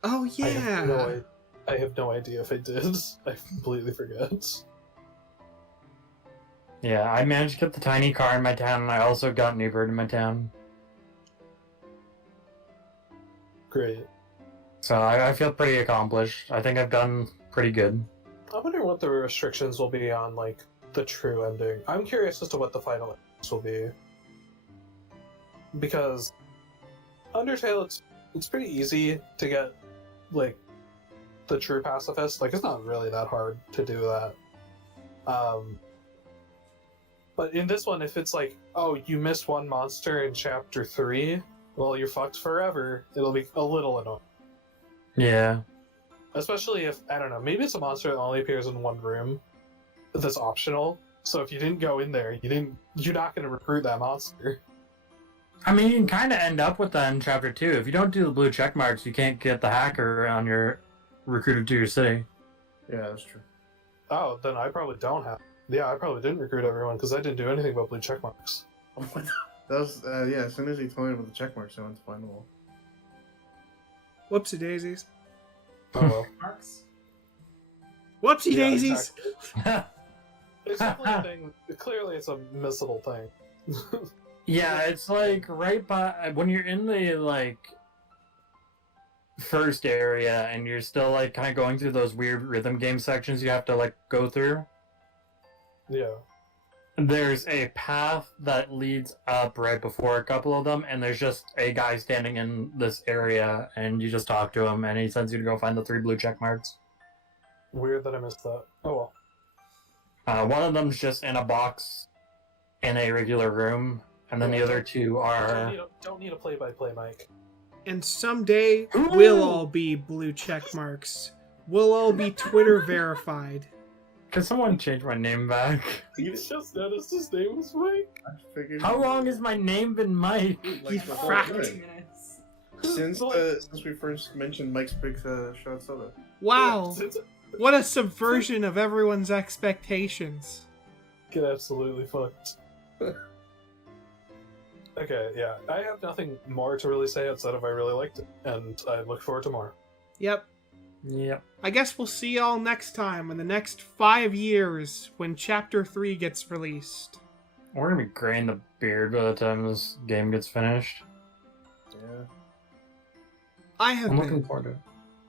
Oh yeah. I have no idea if I did. I completely forget. Yeah, I managed to get the tiny car in my town, and I also got Newbird in my town. Great. So I feel pretty accomplished. I think I've done pretty good. I wonder what the restrictions will be on, like, the true ending. I'm curious as to what the final endings will be. Because Undertale, it's pretty easy to get, like, the true pacifist. Like, it's not really that hard to do that. But in this one, if it's like, oh, you missed one monster in Chapter 3, well, you're fucked forever. It'll be a little annoying. Yeah. Especially if, I don't know, maybe it's a monster that only appears in one room that's optional. So if you didn't go in there, you're not going to recruit that monster. I mean, you can kind of end up with that in Chapter 2. If you don't do the blue check marks, you can't get the hacker on your recruited to your city. Yeah, that's true. Oh, then I probably don't have. Yeah, I probably didn't recruit everyone because I didn't do anything about blue checkmarks. That was, yeah, as soon as he told me about the check marks, I went to find them all. Whoopsie daisies. Oh well. Marks? Whoopsie Yeah, daisies. exactly. It's definitely a thing. Clearly, it's a missable thing. Yeah, it's like right by when you're in the like first area and you're still like kind of going through those weird rhythm game sections you have to like go through. Yeah. There's a path that leads up right before a couple of them, and there's just a guy standing in this area, and you just talk to him, and he sends you to go find the 3 blue check marks. Weird that I missed that. Oh well. One of them's just in a box in a regular room, and then the other 2 are... Don't need a play-by-play, Mike. And someday Ooh. we'll all be blue check marks. We'll all be Twitter verified. Can someone change my name back? You just noticed his name was Mike? I figured. How long has my name been Mike? He's the whole fracked. thing. Minutes. Since we first mentioned Mike's Big Shot Soda. Wow. Yeah, What a subversion of everyone's expectations. get absolutely fucked. Okay, yeah. I have nothing more to really say outside of I really liked it, and I look forward to more. Yep. Yep. I guess we'll see y'all next time in the next 5 years when Chapter 3 gets released. We're gonna be graying the beard by the time this game gets finished. Yeah. I have I'm looking been forward to it.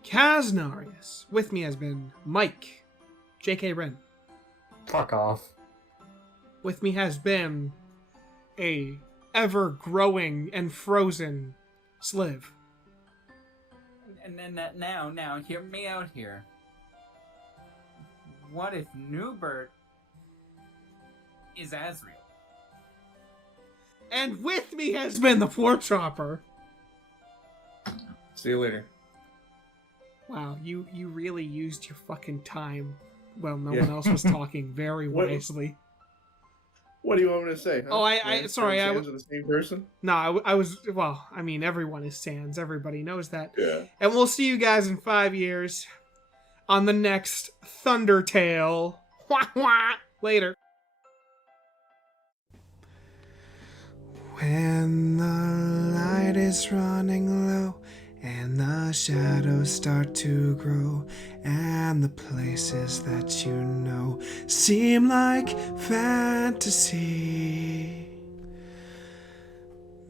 Kaznarius. With me has been Mike, J.K. Wren. Fuck off. With me has been a ever-growing and frozen Sliv. And then now, hear me out here. What if Newbert is Asriel? And with me has been the Floor Chopper. See you later. Wow, you really used your fucking time. Well, no Yeah. one else was talking very What- wisely. What do you want me to say? Huh? Oh, sorry, I Sans are the same person. No, I was, well, I mean, everyone is Sans. Everybody knows that. Yeah. And we'll see you guys in 5 years on the next Thundertale. Wah, wah. Later. When the light is running low and the shadows start to grow and the places that you know seem like fantasy,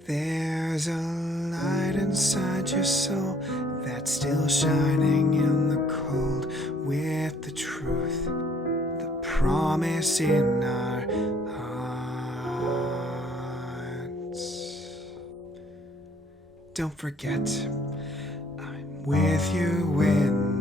there's a light inside your soul that's still shining in the cold with the truth, the promise in our hearts. Don't forget, I'm with you when